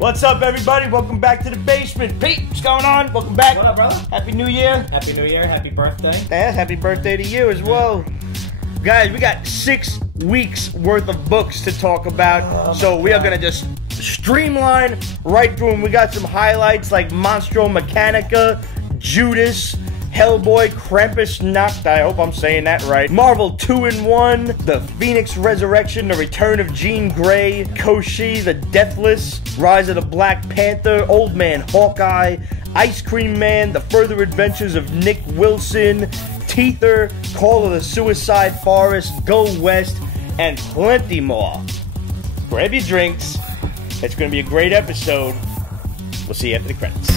What's up, everybody? Welcome back to the basement. Pete, what's going on? Welcome back. What up, brother? Happy New Year. Happy New Year. Happy birthday. Yeah, happy birthday to you as well. Guys, we got 6 weeks worth of books to talk about, so we are going to just streamline right through them. We got some highlights like Monstro Mechanica, Judas, Hellboy, Krampusnacht, I hope I'm saying that right, Marvel 2-in-1, The Phoenix Resurrection, The Return of Jean Grey, Koshchei the Deathless, Rise of the Black Panther, Old Man Hawkeye, Ice Cream Man, The Further Adventures of Nick Wilson, Teether, Call of the Suicide Forest, Go West, and plenty more. Grab your drinks. It's going to be a great episode. We'll see you after the credits.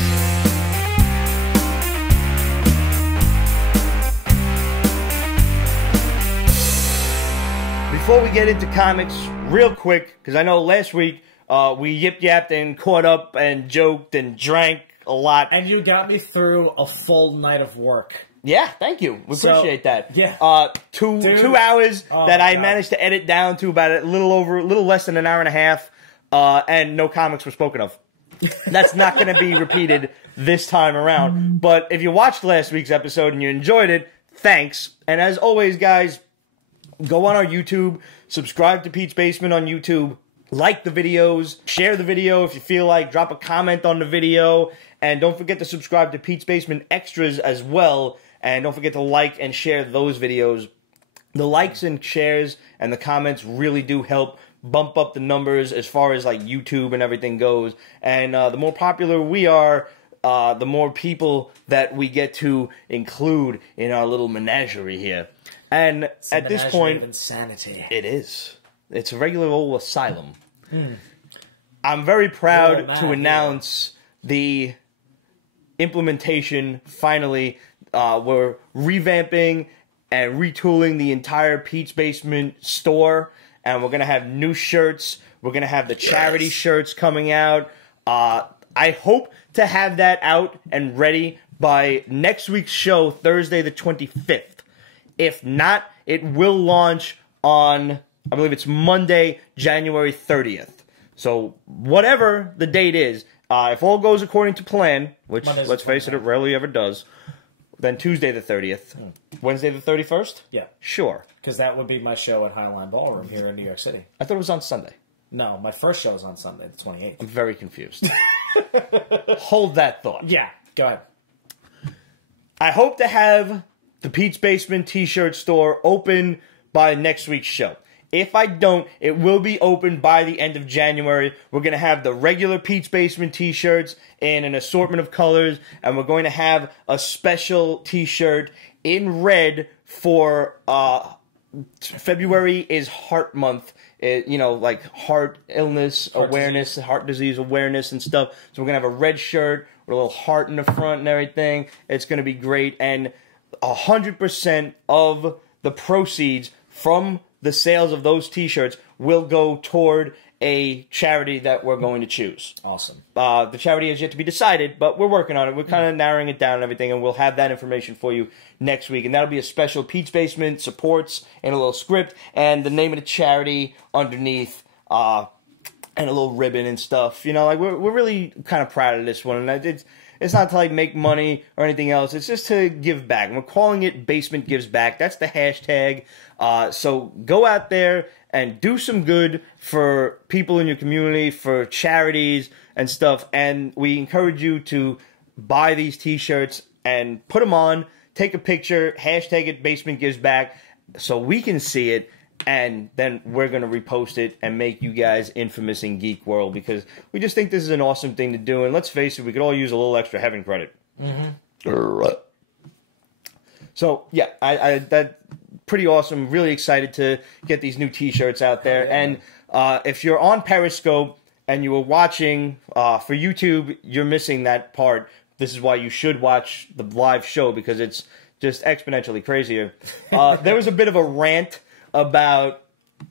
Before we get into comics, real quick, because I know last week we yip-yapped and caught up and joked and drank a lot. And you got me through a full night of work. Yeah, thank you. We appreciate that. Yeah. Two hours that I managed to edit down to about a little less than an hour and a half, and no comics were spoken of. That's not going to be repeated this time around. But if you watched last week's episode and you enjoyed it, thanks. And as always, guys, go on our YouTube, subscribe to Pete's Basement on YouTube, like the videos, share the video if you feel like, drop a comment on the video, and don't forget to subscribe to Pete's Basement Extras as well, and don't forget to like and share those videos. The likes and shares and the comments really do help bump up the numbers as far as like YouTube and everything goes, and the more popular we are, the more people that we get to include in our little menagerie here. And at this point, insanity. It is. It's a regular old asylum. I'm very proud to announce the implementation, finally. We're revamping and retooling the entire Pete's Basement store, and we're going to have new shirts. We're going to have the charity shirts coming out. I hope to have that out and ready by next week's show, Thursday the 25th. If not, it will launch on, I believe it's Monday, January 30th. So whatever the date is, if all goes according to plan, which, let's face it, it rarely ever does, then Tuesday the 30th. Wednesday the 31st? Yeah. Sure. Because that would be my show at Highline Ballroom here in New York City. I thought it was on Sunday. No, my first show is on Sunday, the 28th. I'm very confused. Hold that thought. Yeah, go ahead. I hope to have the Pete's Basement t-shirt store open by next week's show. If I don't, it will be open by the end of January. We're going to have the regular Pete's Basement t-shirts in an assortment of colors, and we're going to have a special t-shirt in red for February is Heart Month. You know, like heart illness awareness, heart disease awareness and stuff. So we're going to have a red shirt with a little heart in the front and everything. It's going to be great, and 100% of the proceeds from the sales of those t-shirts will go toward a charity that we're going to choose. Awesome. The charity has yet to be decided, but we're working on it. We're kind of narrowing it down and everything, and we'll have that information for you next week. And that'll be a special Pete's Basement supports and a little script and the name of the charity underneath, and a little ribbon and stuff. You know, like we're really kind of proud of this one, and it's not to like make money or anything else. It's just to give back. And we're calling it Basement Gives Back. That's the hashtag. So go out there and do some good for people in your community, for charities and stuff. And we encourage you to buy these t-shirts and put them on. Take a picture. Hashtag it Basement Gives Back so we can see it. And then we're going to repost it and make you guys infamous in Geek World, because we just think this is an awesome thing to do. And let's face it, we could all use a little extra heaven credit. So, yeah, that's pretty awesome. Really excited to get these new t-shirts out there. And if you're on Periscope and you were watching for YouTube, you're missing that part. This is why you should watch the live show, because it's just exponentially crazier. There was a bit of a rant about,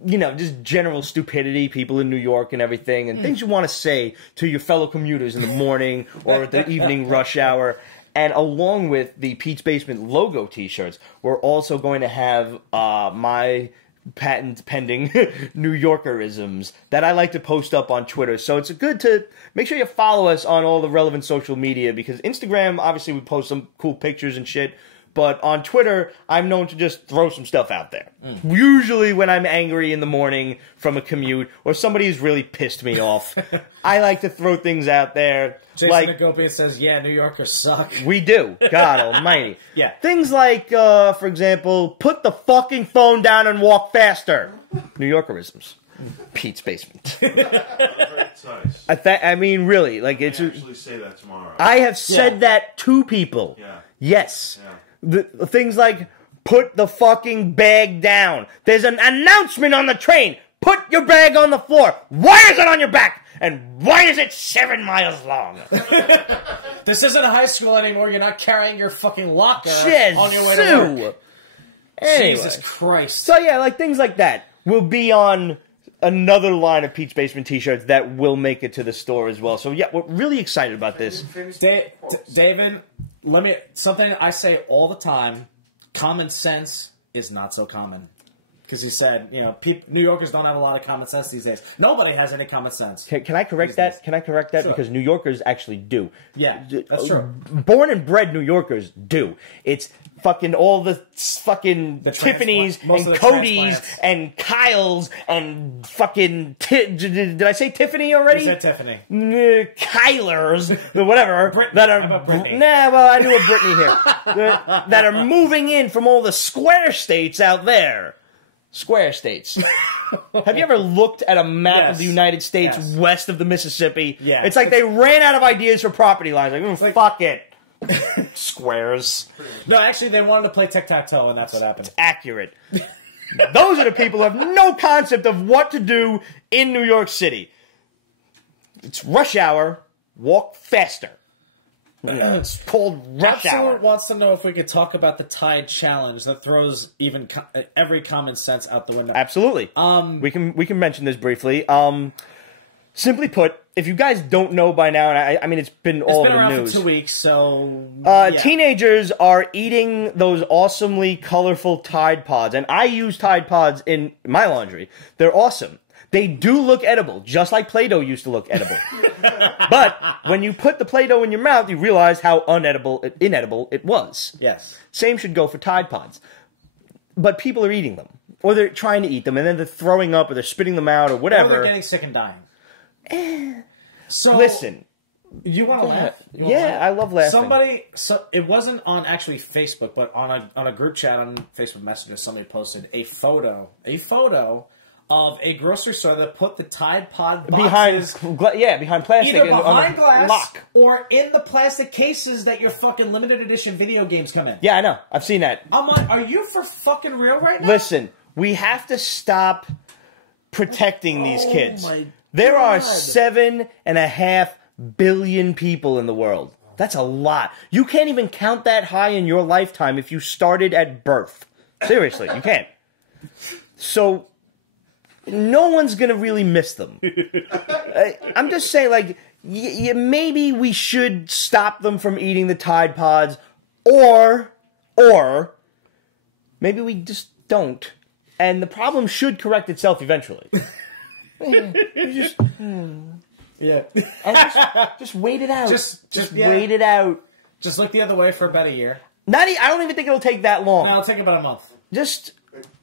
you know, just general stupidity, people in New York and everything, and things you want to say to your fellow commuters in the morning or at the evening rush hour. And along with the Pete's Basement logo t-shirts, we're also going to have my patent pending New Yorkerisms that I like to post up on Twitter. So it's good to make sure you follow us on all the relevant social media, because Instagram, obviously we post some cool pictures and shit, but on Twitter, I'm known to just throw some stuff out there. Usually when I'm angry in the morning from a commute, or somebody has really pissed me off, I like to throw things out there. Jason Agopia says, yeah, New Yorkers suck. We do. God almighty. Yeah. Things like, for example, put the fucking phone down and walk faster. New Yorkerisms. Pete's Basement. I mean, really. Like, it's. I actually say that tomorrow. I have said that to people. Yeah. Yes. Yeah. The things like, put the fucking bag down. There's an announcement on the train. Put your bag on the floor. Why is it on your back? And why is it 7 miles long? This isn't a high school anymore. You're not carrying your fucking locker on your way to work. Anyway. Jesus Christ. So yeah, like things like that will be on another line of Pete's Basement t-shirts that will make it to the store as well. So yeah, we're really excited about this. David, something I say all the time, common sense is not so common. Because you said, New Yorkers don't have a lot of common sense these days. Nobody has any common sense. Can I correct that? Can I correct that? Sure. Because New Yorkers actually do. Yeah, that's true. Born and bred New Yorkers do. It's fucking all the fucking Tiffany's and Cody's and Kyle's and fucking... Did I say Tiffany already? You said Tiffany. Kyler's, whatever. Brittany. That are, How about Brittany? Nah, well, I knew a Brittany here. That are moving in from all the square states out there. Square states. Have you ever looked at a map of the United States west of the Mississippi? Yeah. It's like they ran out of ideas for property lines. Like, fuck it. Squares. No, actually, they wanted to play tic-tac-toe, and that's what happened. Accurate. Those are the people who have no concept of what to do in New York City. It's rush hour. Walk faster. It's called rush hour. Absolute wants to know if we could talk about the Tide Challenge that throws even every common sense out the window. Absolutely. We can mention this briefly. Simply put, if you guys don't know by now, and I mean it's been all in the news. It's been around for 2 weeks, so teenagers are eating those awesomely colorful Tide Pods, and I use Tide Pods in my laundry. They're awesome. They do look edible, just like Play-Doh used to look edible. But when you put the Play-Doh in your mouth, you realize how inedible it was. Yes. Same should go for Tide Pods. But people are eating them. Or they're trying to eat them, and then they're throwing up, or they're spitting them out, or whatever. Or they're getting sick and dying. So listen. You want to laugh? I love laughing. It wasn't on actually Facebook, but on a group chat on Facebook Messenger, somebody posted a photo of a grocery store that put the Tide Pod boxes behind plastic, either behind glass lock, or in the plastic cases that your fucking limited edition video games come in. Yeah, I know. I've seen that. I'm like, are you for fucking real right now? Listen, we have to stop protecting these kids. There are 7.5 billion people in the world. That's a lot. You can't even count that high in your lifetime if you started at birth. Seriously, you can't. So no one's gonna really miss them. I'm just saying, like, maybe we should stop them from eating the Tide Pods, or maybe we just don't, and the problem should correct itself eventually. And just wait it out. Just wait it out. Just look the other way for about a year. I don't even think it'll take that long. No, it'll take about a month. Just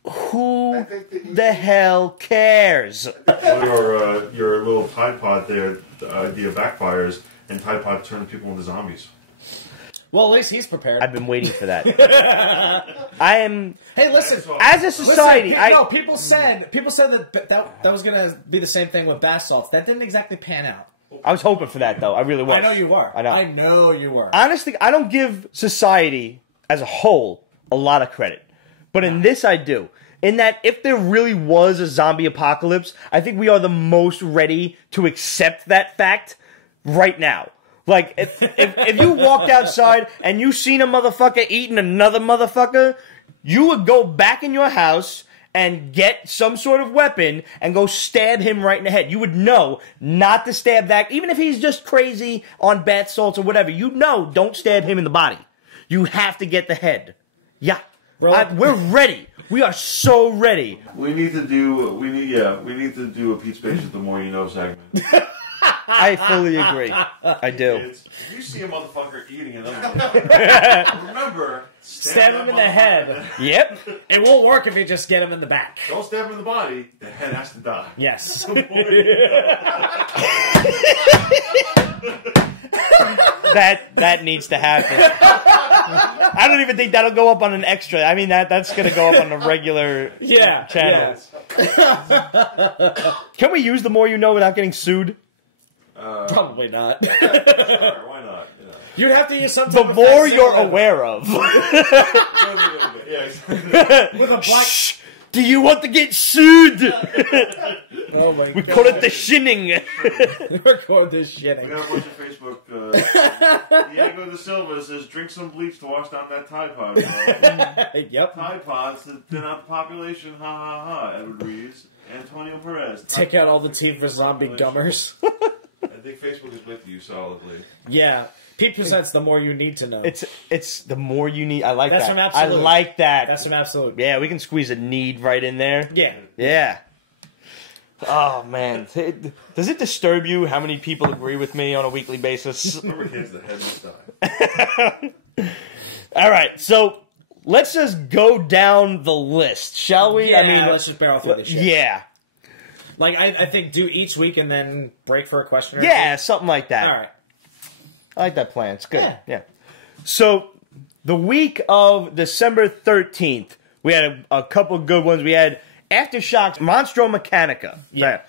who the hell cares? Well, your little Tide Pod there, the idea backfires, and Tide Pod turn people into zombies. Well, at least he's prepared. I've been waiting for that. I am. Hey, listen. As a society, people said that was going to be the same thing with bath salts. That didn't exactly pan out. I was hoping for that, though. I really was. I know you were. I know you were. Honestly, I don't give society as a whole a lot of credit. But in this, I do. In that, if there really was a zombie apocalypse, I think we are the most ready to accept that fact right now. Like, if you walked outside and you seen a motherfucker eating another motherfucker, you would go back in your house and get some sort of weapon and go stab him right in the head. You would know not to stab that, even if he's just crazy on bath salts or whatever. You know, don't stab him in the body. You have to get the head. Yeah. We're ready. We are so ready. We need to do a Pete Spaces The More You Know segment. I fully agree. I do. You see a motherfucker eating another guy. Remember, stab him in the head. Yep. It won't work if you just get him in the back. Don't stab him in the body. The head has to die. Yes. That needs to happen. I don't even think that'll go up on an extra. I mean, that's going to go up on the regular channel. Can we use The More You Know without getting sued? Probably not. Sure, why not? You'd have to use some The type of more you're facsimile. aware of. Yeah, exactly. With a black... Shh! Do you want to get sued? Oh my We God. call it the shinning. Record this shit. We got a bunch of Facebook. Diego da Silva says, drink some bleach to wash down that Tide Pod, bro. Yep. Tide Pods to thin out the population. Ha ha ha. Edward Reeves. Antonio Perez. Take out all the teeth for zombie gummers. I think Facebook is with you solidly. Yeah. Pete presents The More You Need to Know. It's the more you need. I like That's that. from Absolute. I like that. That's an absolute. Yeah, we can squeeze a need right in there. Yeah. Yeah. Oh man, does it disturb you how many people agree with me on a weekly basis? Remember kids, the head must die. All right, so let's just go down the list, shall we? Yeah, I mean, let's just barrel through this shit. yeah, Like, I think do each week and then break for a question or yeah, two. something like that. All right. I like that plan. It's good. Yeah. Yeah. So the week of December 13th, we had a couple good ones. We had Aftershocks Monstro Mechanica, Yeah.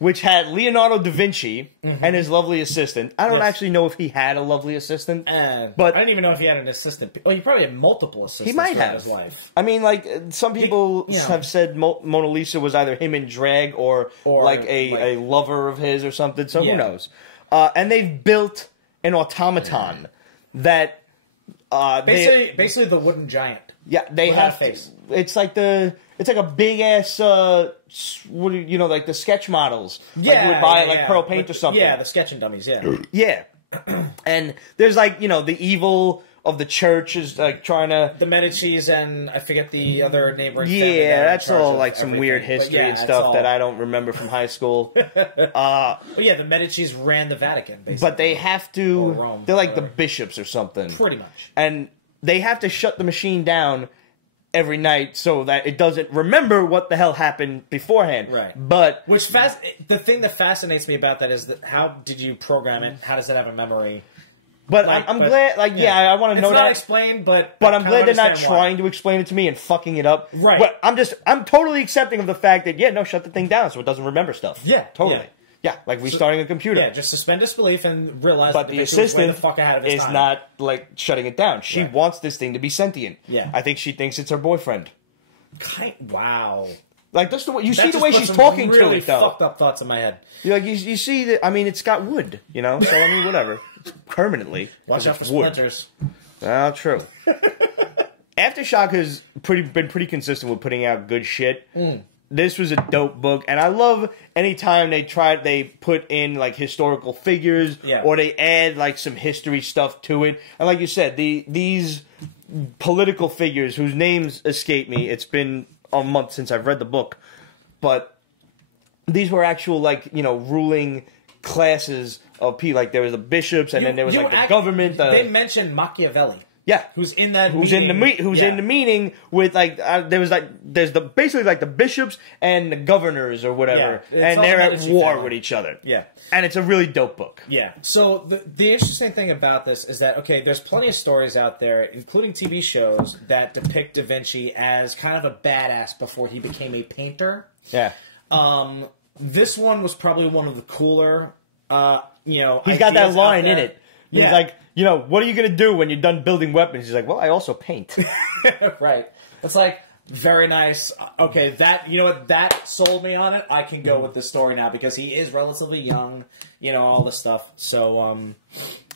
which had Leonardo da Vinci and his lovely assistant. I don't Yes. actually know if he had a lovely assistant, But but I didn't even know if he had an assistant. Oh, he probably had multiple assistants. he might throughout have. his life. I mean, like some people you know. have said Mona Lisa was either him in drag or like like- a lover of his or something. So Yeah. who knows? And they've built an automaton that Basically the wooden giant. they without have a face. It's like a big ass like the sketch models. Like you would buy at like Pearl Paint or something. Yeah, the sketching dummies. Yeah. Yeah. And there's like the evil of the church is like trying to. The Medicis and I forget the other neighboring family that are Yeah, in that's charge all of like some everything. weird But history yeah, and it's stuff all- that I don't remember from high school. But yeah, the Medicis ran the Vatican, basically. But they have Or to. Rome, They're like the whatever. bishops or something. Pretty much. And they have to shut the machine down every night so that it doesn't remember what the hell happened beforehand. Right. But The thing that fascinates me about that is that how did you program it? How does it have a memory? I'm glad. Like, yeah, I want to know it's not that. explained, but But I'm I glad they're not understand why. trying to explain it to me and fucking it up. Right. But I'm totally accepting of the fact that, shut the thing down so it doesn't remember stuff. Yeah, Totally. Yeah, like restarting a computer. Yeah, just suspend disbelief and realize But that the Da Vinci was way assistant the fuck ahead of his is time. not, like, shutting it down. She Right. wants this thing to be sentient. Yeah. I think she thinks it's her boyfriend. Wow. Like, that's the way, you That see the just way put she's some talking really to it, though. fucked up thoughts in my head. Like, you see that, I mean, it's got wood, So, I mean, whatever. It's permanently. Watch out for it's wood. splinters. Well, true. Aftershock has been pretty consistent with putting out good shit. This was a dope book, and I love anytime they put in like historical figures, or they add like some history stuff to it. And like you said, these political figures whose names escape me. It's been a month since I've read the book, but these were actual ruling classes of people. Like there was the bishops, and then there was like the government. They mentioned Machiavelli. Yeah, Who's in that? Who's meeting. in the meeting with there's basically the bishops and the governors or whatever, Yeah, it's and they're all at Medici war family. with each other. Yeah. And it's a really dope book. Yeah. So the interesting thing about this is that there's plenty of stories out there, including TV shows, that depict Da Vinci as kind of a badass before he became a painter. Yeah. This one was probably one of the cooler. He's got that line in it. He's Yeah. like, what are you going to do when you're done building weapons? He's like, well, I also paint. Right. It's like, very nice. Okay, that sold me on it. I can go with this story now because he is relatively young, all this stuff. So,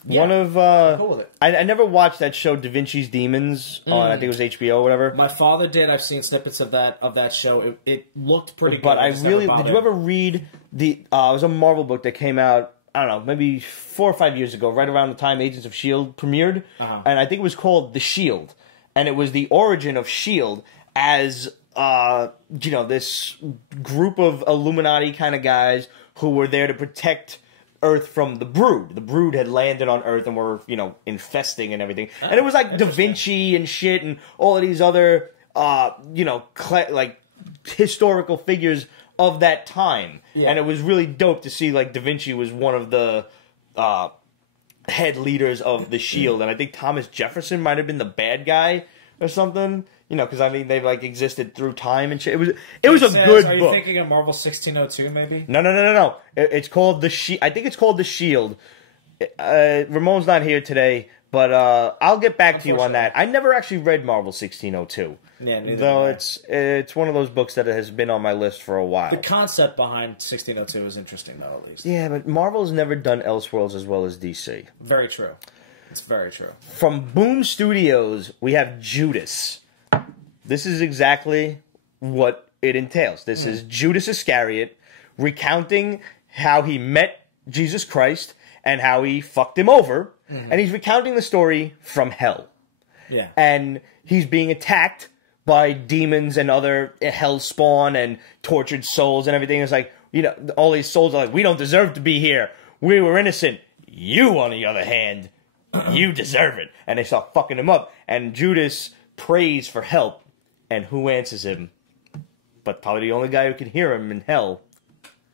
yeah, One of cool with it. I never watched that show Da Vinci's Demons on I think it was HBO or whatever. My father did. I've seen snippets of that show. It looked pretty good. But I just really never did you ever read the it was a Marvel book that came out, I don't know, maybe 4 or 5 years ago, right around the time Agents of S.H.I.E.L.D. premiered. Uh-huh. And I think it was called The Shield. and it was the origin of S.H.I.E.L.D. as this group of Illuminati kind of guys who were there to protect Earth from the Brood. The Brood had landed on Earth and were, infesting and everything. And it was like Da Vinci and shit and all of these other, historical figures of that time. Yeah. And it was really dope to see, like, Da Vinci was one of the head leaders of the S.H.I.E.L.D. And I think Thomas Jefferson might have been the bad guy or something. Because, they've, existed through time and shit. It was a good book. Are you thinking of Marvel 1602, maybe? No. It's called I think it's called The Shield. Ramon's not here today, but I'll get back to you on that. I never actually read Marvel 1602. Yeah, neither though it's one of those books that has been on my list for a while. The concept behind 1602 is interesting, though, at least. Yeah, but Marvel's never done Elseworlds as well as DC. Very true. It's very true. From Boom Studios, we have Judas. This is exactly what it entails. This is Judas Iscariot recounting how he met Jesus Christ and how he fucked him over. Mm-hmm. And he's recounting the story from hell. Yeah. And he's being attacked by demons and other hell spawn and tortured souls and everything. It's like, all these souls are like, we don't deserve to be here. We were innocent. You, on the other hand, you deserve it. And they start fucking him up. And Judas prays for help. And who answers him? But probably the only guy who can hear him in hell,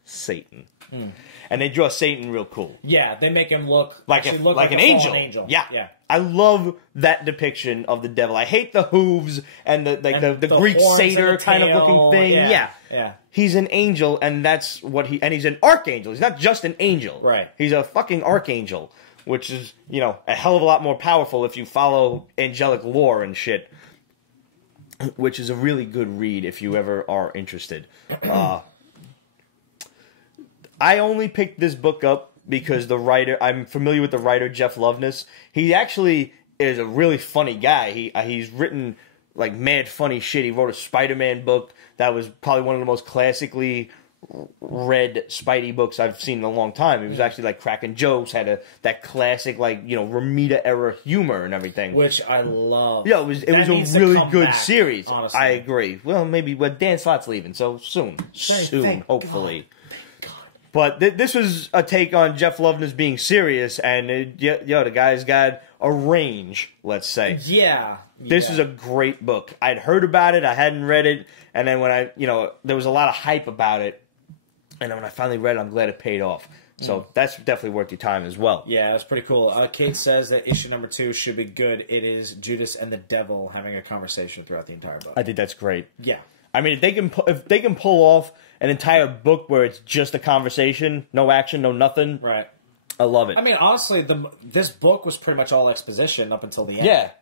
Satan. Mm. And they draw Satan real cool. Yeah, they make him look like an angel. Yeah. I love that depiction of the devil. I hate the hooves and the Greek satyr kind of looking thing. Yeah. He's an angel, and that's what and he's an archangel. He's not just an angel. Right. He's a fucking archangel, which is, a hell of a lot more powerful if you follow angelic lore and shit. Which is a really good read if you ever are interested. I only picked this book up because I'm familiar with the writer Jeff Loveness. He actually is a really funny guy. He's written like mad funny shit. He wrote a Spider-Man book that was probably one of the most classically read Spidey books I've seen in a long time. It was actually like cracking jokes, had that classic Romita era humor and everything, which I love. Yeah, it was a really good series. Honestly. I agree. Well, maybe Dan Slott's leaving, so soon, hopefully. God. But this was a take on Jeff Loveness being serious, and the guy's got a range. Let's say, This is a great book. I'd heard about it, I hadn't read it, and then when there was a lot of hype about it. And then when I finally read it, I'm glad it paid off. So that's definitely worth your time as well. Yeah, that's pretty cool. Kate says that issue number 2 should be good. It is Judas and the devil having a conversation throughout the entire book. I think that's great. Yeah. I mean, if they can pull off an entire book where it's just a conversation, no action, no nothing. Right. I love it. I mean, honestly, this book was pretty much all exposition up until the end. Yeah.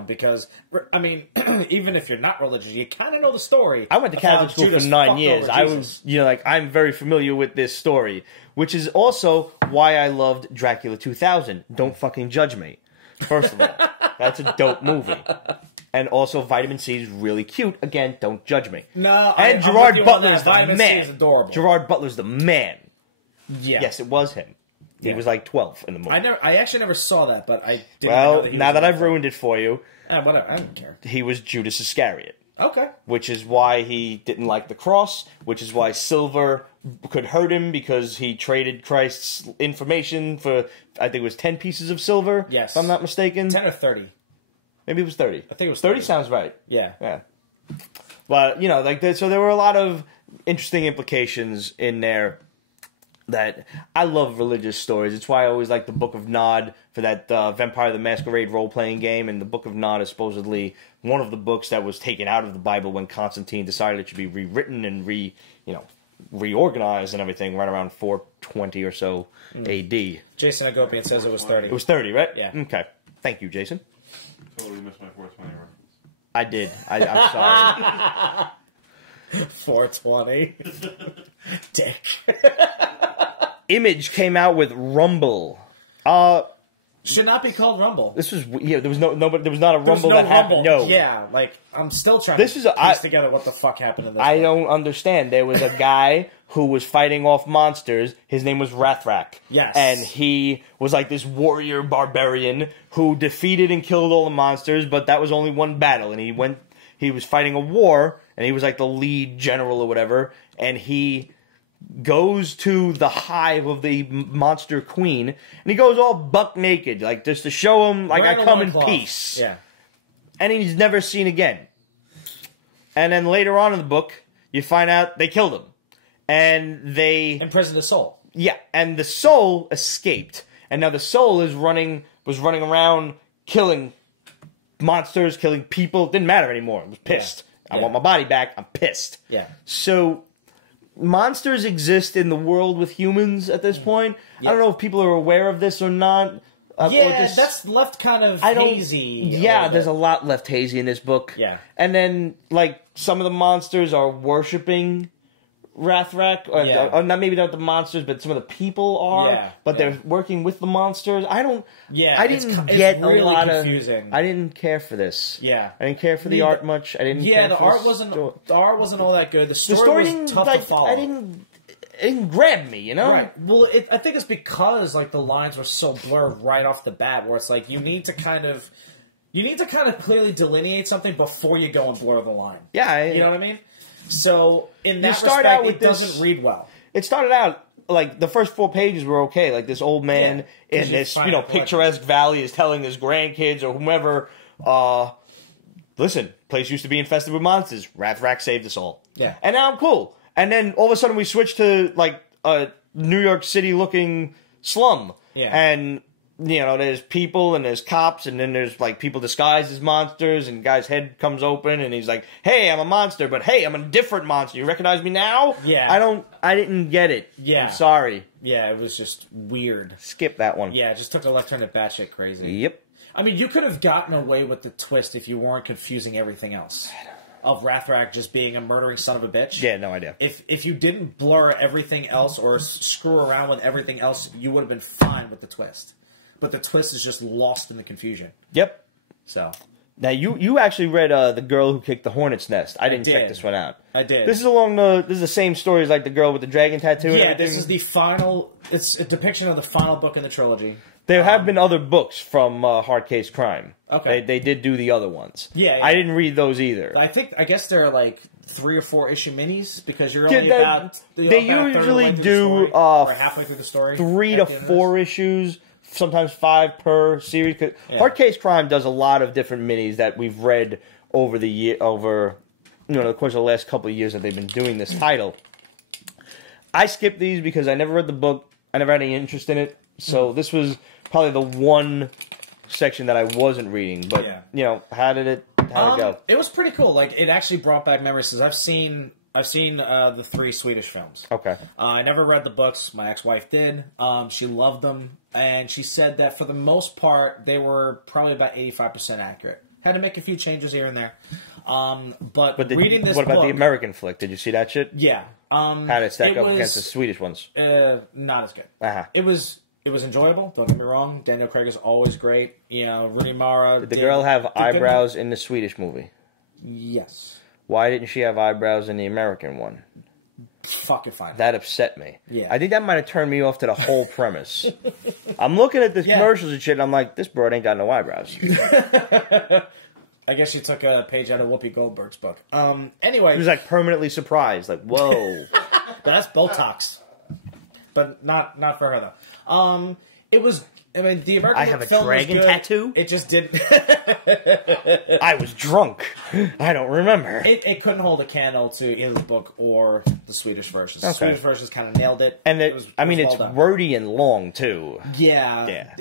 Because, I mean, even if you're not religious, you kind of know the story. I went to Catholic school for 9 years. I was, I'm very familiar with this story, which is also why I loved Dracula 2000. Don't fucking judge me. First of all, that's a dope movie. And also, Vitamin C is really cute. Again, don't judge me. No, and Gerard Butler's the Vitamin man. C is adorable. Gerard Butler's the man. Yeah. Yes, it was him. He was like 12 in the movie. I actually never saw that, but I didn't know that now that I've ruined it for you. Whatever, I don't care. He was Judas Iscariot. Okay. Which is why he didn't like the cross, which is why silver could hurt him because he traded Christ's information for, I think it was 10 pieces of silver, yes, if I'm not mistaken. 10 or 30. Maybe it was 30. I think it was 30 sounds right. Yeah. But, so there were a lot of interesting implications in there. That I love religious stories. It's why I always like the Book of Nod for that Vampire the Masquerade role-playing game. And the Book of Nod is supposedly one of the books that was taken out of the Bible when Constantine decided it should be rewritten and reorganized and everything right around 420 or so A.D. Jason Agopian says it was 30. It was 30, right? Yeah. Okay. Thank you, Jason. Totally missed my 420 reference. I did. I'm sorry. 420. Dick. Image came out with Rumble. Should not be called Rumble. This was there was no there was not a Rumble that happened. Rumble. No, Yeah, like I'm still trying this to is piece together what the fuck happened in this. I book. don't understand. There was a guy who was fighting off monsters. His name was Rathrak. Yes, and he was like this warrior barbarian who defeated and killed all the monsters. But that was only one battle, and he was fighting a war, and he was like the lead general or whatever, and he goes to the hive of the monster queen, and he goes all buck naked, like just to show him, like, I come in peace. Yeah. And he's never seen again. And then later on in the book, you find out they killed him. And they imprisoned his soul. Yeah, and the soul escaped. And now the soul was running around killing monsters, killing people. Didn't matter anymore. I was pissed. Yeah. I want my body back. I'm pissed. Yeah. So monsters exist in the world with humans at this point. Yeah. I don't know if people are aware of this or not. That's left kind of hazy. Yeah, there's a lot left hazy in this book. Yeah. And then, like, some of the monsters are worshipping Rathrak. Or maybe not the monsters, but some of the people are. Yeah. But they're working with the monsters. I didn't get really a lot confusing. I didn't care for this. Yeah. I didn't care for the art much. I didn't care the for art wasn't all that good. The story was tough to follow. It didn't grab me, you know? Right. Well, I think it's because like the lines were so blurred right off the bat, where it's like you need to kind of clearly delineate something before you go and blur the line. Yeah, you know what I mean. So in that respect, it doesn't read well. It started out like the first 4 pages were okay. Like this old man in this picturesque valley is telling his grandkids or whomever, listen, place used to be infested with monsters. Rathrak saved us all. Yeah, and now I'm cool. And then all of a sudden we switch to like a New York City looking slum. Yeah. And there's people and there's cops and then there's like people disguised as monsters and guy's head comes open and he's like, "Hey, I'm a monster, but hey, I'm a different monster. You recognize me now?" Yeah. I didn't get it. Yeah. I'm sorry. Yeah, it was just weird. Skip that one. Yeah, it just took a left turn to batshit crazy. Yep. I mean, you could have gotten away with the twist if you weren't confusing everything else. Of Rathrak just being a murdering son of a bitch. Yeah, no idea. If you didn't blur everything else or screw around with everything else, you would have been fine with the twist. But the twist is just lost in the confusion. Yep. So now you actually read The Girl Who Kicked the Hornet's Nest. I didn't check this one out. I did. This is the same story as like the girl with the dragon tattoo. And everything. This is the final. It's a depiction of the final book in the trilogy. There have been other books from Hard Case Crime. Okay. They did do the other ones. Yeah. I didn't read those either. I guess they're like 3 or 4 issue minis because you're only about. They usually do or halfway through the story. 3 to 4 issues, sometimes 5 per series. Yeah. Hard Case Crime does a lot of different minis that we've read over the course of the last couple of years that they've been doing this title. I skipped these because I never read the book. I never had any interest in it. So this was probably the one section that I wasn't reading. But, how did it go? It was pretty cool. Like, it actually brought back memories because I've seen the 3 Swedish films. Okay. I never read the books. My ex-wife did. She loved them. And she said that for the most part, they were probably about 85% accurate. Had to make a few changes here and there. But reading this book... What about the American flick? Did you see that shit? Yeah. How did it stack up against the Swedish ones? Not as good. Uh-huh. It was enjoyable. Don't get me wrong. Daniel Craig is always great. Rooney Mara. Did the girl have eyebrows in the Swedish movie? Yes. Why didn't she have eyebrows in the American one? Fucking fine. That upset me. Yeah. I think that might have turned me off to the whole premise. I'm looking at the commercials and shit, and I'm like, this broad ain't got no eyebrows. I guess she took a page out of Whoopi Goldberg's book. Anyway. She was like permanently surprised. Like, whoa. That's Botox. But not for her, though. It was... I mean, the American I have a film dragon was good. tattoo? It just didn't... I was drunk. I don't remember. It couldn't hold a candle to either the book or the Swedish versions. Okay. The Swedish versions kind of nailed it. And it's well wordy and long, too. Yeah.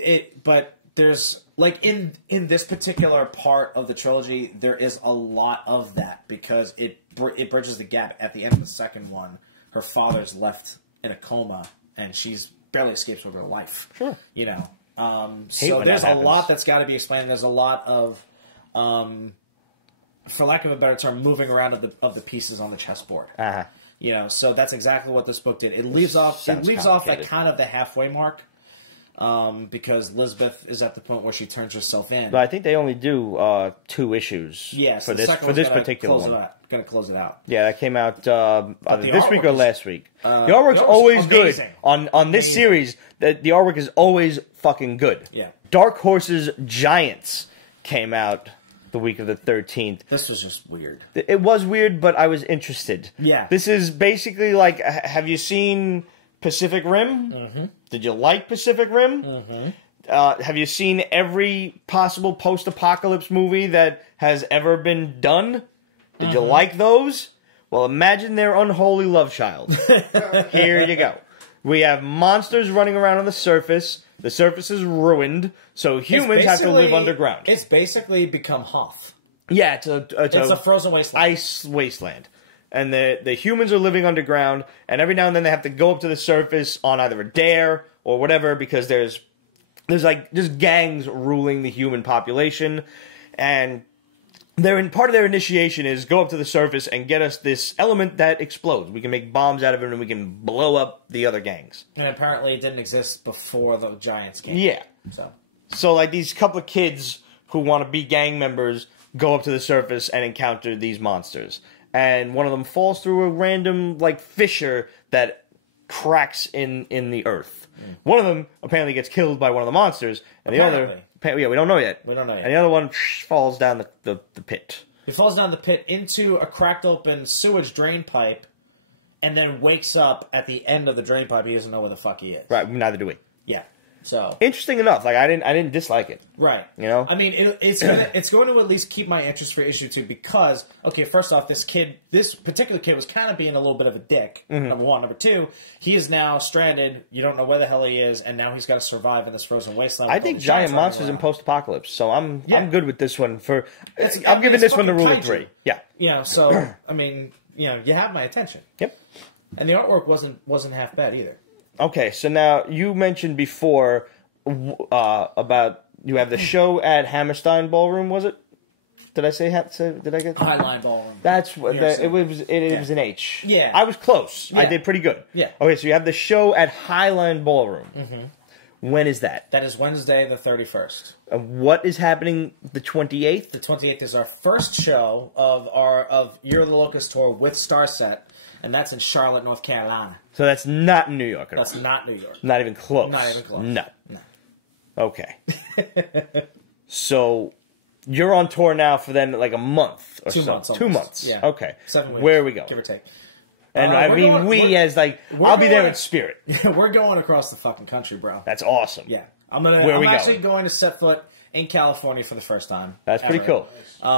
But there's... Like, in this particular part of the trilogy, there is a lot of that because it bridges the gap. At the end of the second one, her father's left in a coma, and she's barely escapes with her life. Sure. So there's a lot that's got to be explained. There's a lot of, for lack of a better term, moving around of the pieces on the chessboard. Uh-huh. So that's exactly what this book did. It leaves off at kind of the halfway mark. because Lisbeth is at the point where she turns herself in. But I think they only do 2 issues so for this particular one. Going to close it out. Yeah, that came out either this week or last week. The artwork's the artwork's always amazing. good on this series. The artwork is always fucking good. Yeah. Dark Horse's Giants came out the week of the 13th. This was just weird. It was weird, but I was interested. Yeah. This is basically like, have you seen Pacific Rim? Mm-hmm. Did you like Pacific Rim? Mm-hmm. Have you seen every possible post-apocalypse movie that has ever been done? Did you like those? Well, imagine their unholy love child. Here you go. We have monsters running around on the surface. The surface is ruined, so humans have to live underground. It's basically become Hoth. Yeah, it's a frozen wasteland. Ice wasteland. And the humans are living underground, and every now and then they have to go up to the surface on either a dare or whatever, because there's like just gangs ruling the human population, and part of their initiation is go up to the surface and get us this element that explodes. We can make bombs out of it, and we can blow up the other gangs. And apparently it didn't exist before the Giants game. Yeah. So like these couple of kids who want to be gang members go up to the surface and encounter these monsters. And one of them falls through a random like fissure that cracks in the earth. One of them apparently gets killed by one of the monsters, and the other... Yeah, we don't know yet. We don't know yet. And the other one falls down the pit. He falls down the pit into a cracked open sewage drain pipe, and then wakes up at the end of the drain pipe. He doesn't know where the fuck he is. Right, neither do we. Yeah. So interesting enough. Like I didn't dislike it. Right. You know. I mean, it's going to at least keep my interest for issue 2 because first off, this particular kid was kind of being a little bit of a dick. Mm-hmm. Number 1, number 2, he is now stranded. You don't know where the hell he is, and now he's got to survive in this frozen wasteland. I think giant monsters in post-apocalypse, so I'm good with this one. I'm giving this one the rule of 3. Yeah. So I mean, you have my attention. Yep. And the artwork wasn't half bad either. Okay, so now you mentioned before about you have the show at Hammerstein Ballroom, was it? Did I say did I get Highline Ballroom? That's what it was. It was an H. Yeah, I was close. Yeah. I did pretty good. Yeah. Okay, so you have the show at Highline Ballroom. Mm-hmm. When is that? That is Wednesday, the 31st. What is happening the 28th? The 28th is our first show of Year of the Locust tour with Starset. And that's in Charlotte, North Carolina. So that's not in New York at all? That's not New York. Not even close? Not even close. No. Okay. So you're on tour now for then like a month or 2 so. months. 2 months. Yeah. Okay. 7 weeks. Where are we going? Give or take. And I mean, I'll be there in spirit. We're going across the fucking country, bro. That's awesome. Yeah. I'm actually going to set foot in California for the first time. That's pretty cool. We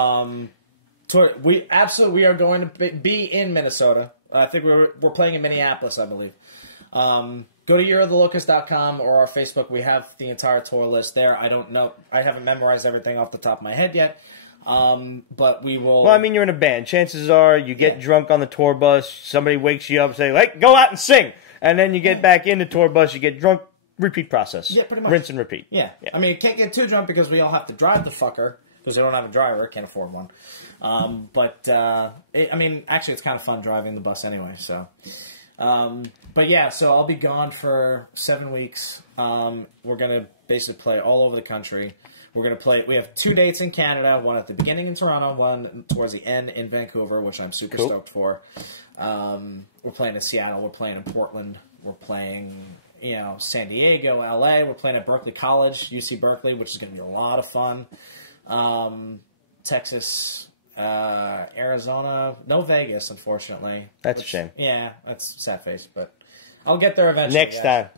are going to be in Minnesota. I think we're playing in Minneapolis, I believe. Go to yearoftheLocust.com or our Facebook. We have the entire tour list there. I don't know. I haven't memorized everything off the top of my head yet. But we will... Well, I mean, you're in a band. Chances are you get drunk on the tour bus, somebody wakes you up and say, like, go out and sing. And then you get back in the tour bus, you get drunk, repeat process. Yeah, pretty much. Rinse and repeat. Yeah. I mean, you can't get too drunk because we all have to drive the fucker because we don't have a driver. Can't afford one. Actually, it's kind of fun driving the bus anyway, so... but yeah, so I'll be gone for 7 weeks. We're going to basically play all over the country. We're going to play... We have 2 dates in Canada, one at the beginning in Toronto, one towards the end in Vancouver, which I'm super stoked for. We're playing in Seattle, we're playing in Portland, we're playing, San Diego, LA, we're playing at Berkeley College, UC Berkeley, which is going to be a lot of fun. Texas... Arizona, no Vegas, unfortunately. That's a shame. Yeah, that's sad face, but I'll get there eventually. Next time.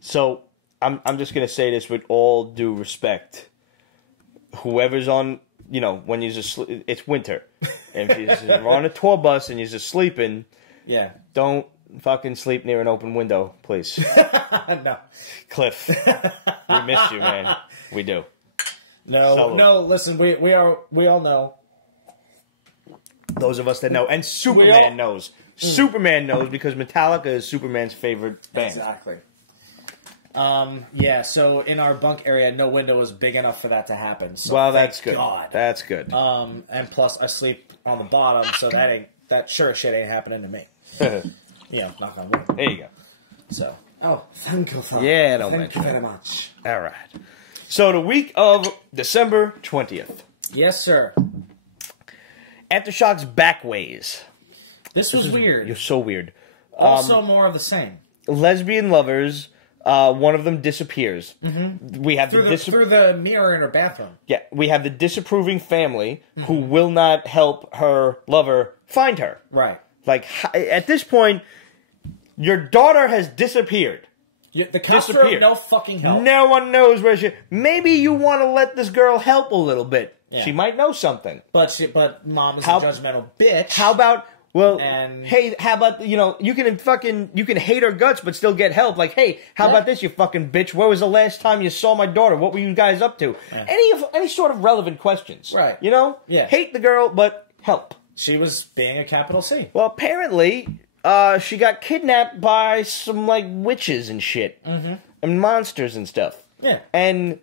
So I'm just gonna say this with all due respect. Whoever's on, when you're just it's winter, and if you're on a tour bus and you're just sleeping, don't fucking sleep near an open window, please. No, Cliff, we miss you, man. We do. No, listen, we all know. Those of us that know. And Superman knows. Superman knows because Metallica is Superman's favorite band. Exactly. So in our bunk area, no window is big enough for that to happen. So well, that's good. God. That's good. And plus I sleep on the bottom, so that sure as shit ain't happening to me. Knock on wood. There you go. So, Oh, thank you, sir. Yeah, don't Thank you mention very it. much. All right. So the week of December 20th. Yes, sir. Aftershocks Backways. This was weird. You're so weird. Also more of the same. Lesbian lovers, one of them disappears. Mm-hmm. We have Through the mirror in her bathroom. Yeah, we have the disapproving family who will not help her lover find her. Right. Like, at this point, your daughter has disappeared. The cops are of no fucking help. No one knows where she... Maybe you want to let this girl help a little bit. Yeah. She might know something. But mom is a judgmental bitch. How about... Well, And- hey, how about, you can hate her guts but still get help. Like, hey, how about this, you fucking bitch? Where was the last time you saw my daughter? What were you guys up to? Yeah. Any sort of relevant questions. Right. Yeah. Hate the girl, but help. She was being a capital C. Well, apparently, she got kidnapped by some, witches and shit. Mm-hmm. And monsters and stuff. Yeah. And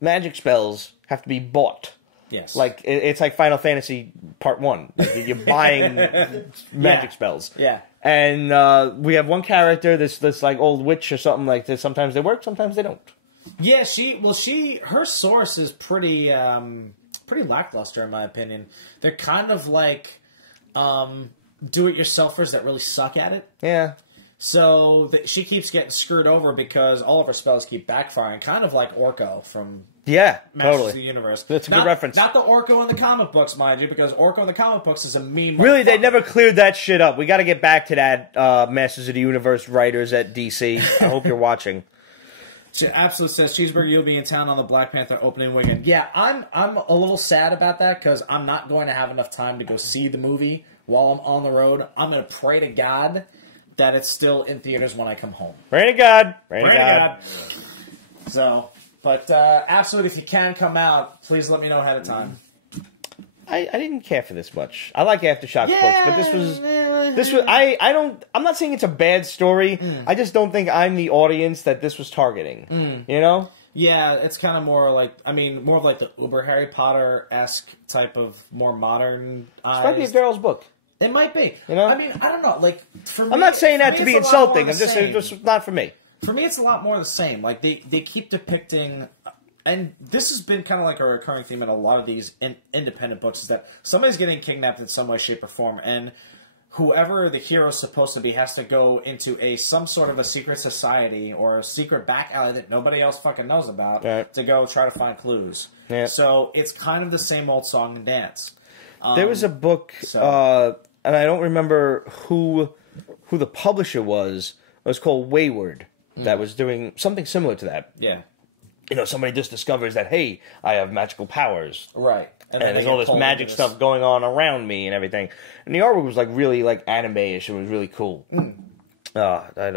magic spells, have to be bought. Yes. It's like Final Fantasy Part 1. You're buying magic spells. Yeah. And we have one character, this old witch or something like this. Sometimes they work, sometimes they don't. Yeah, her source is pretty lackluster in my opinion. They're kind of like do-it-yourselfers that really suck at it. Yeah. So she keeps getting screwed over because all of her spells keep backfiring, kind of like Orko from Masters of the Universe. That's a good reference. Not the Orko in the comic books, mind you, because Orko in the comic books is a meme. Really, they never cleared that shit up. We got to get back to that, Masters of the Universe writers at DC. I hope you're watching. She absolutely says, Cheeseburger, you'll be in town on the Black Panther opening weekend. Yeah, I'm a little sad about that because I'm not going to have enough time to go see the movie while I'm on the road. I'm going to pray to God that it's still in theaters when I come home. Pray to God. Pray to God. So, but absolutely, if you can come out, please let me know ahead of time. I didn't care for this much. I like Aftershock books, but this was I'm not saying it's a bad story. I just don't think I'm the audience that this was targeting. You know? Yeah, it's kind of more of like the Uber Harry Potter-esque type of more modern. It might be a girl's book. It might be. You know? I mean, I don't know. Like, for me, I'm not saying that to be insulting. I'm just not for me. For me, it's a lot more the same. Like, they keep depicting, and this has been kind of like a recurring theme in a lot of these independent books, is that somebody's getting kidnapped in some way, shape, or form, and whoever the hero's supposed to be has to go into some sort of a secret society or a secret back alley that nobody else fucking knows about to go try to find clues. Yeah. So it's kind of the same old song and dance. There was a book, and I don't remember who the publisher was. It was called Wayward. That was doing something similar to that. Yeah. Somebody just discovers that, hey, I have magical powers. Right. And there's all this magic stuff going on around me and everything. And the artwork was really anime-ish. It was really cool. I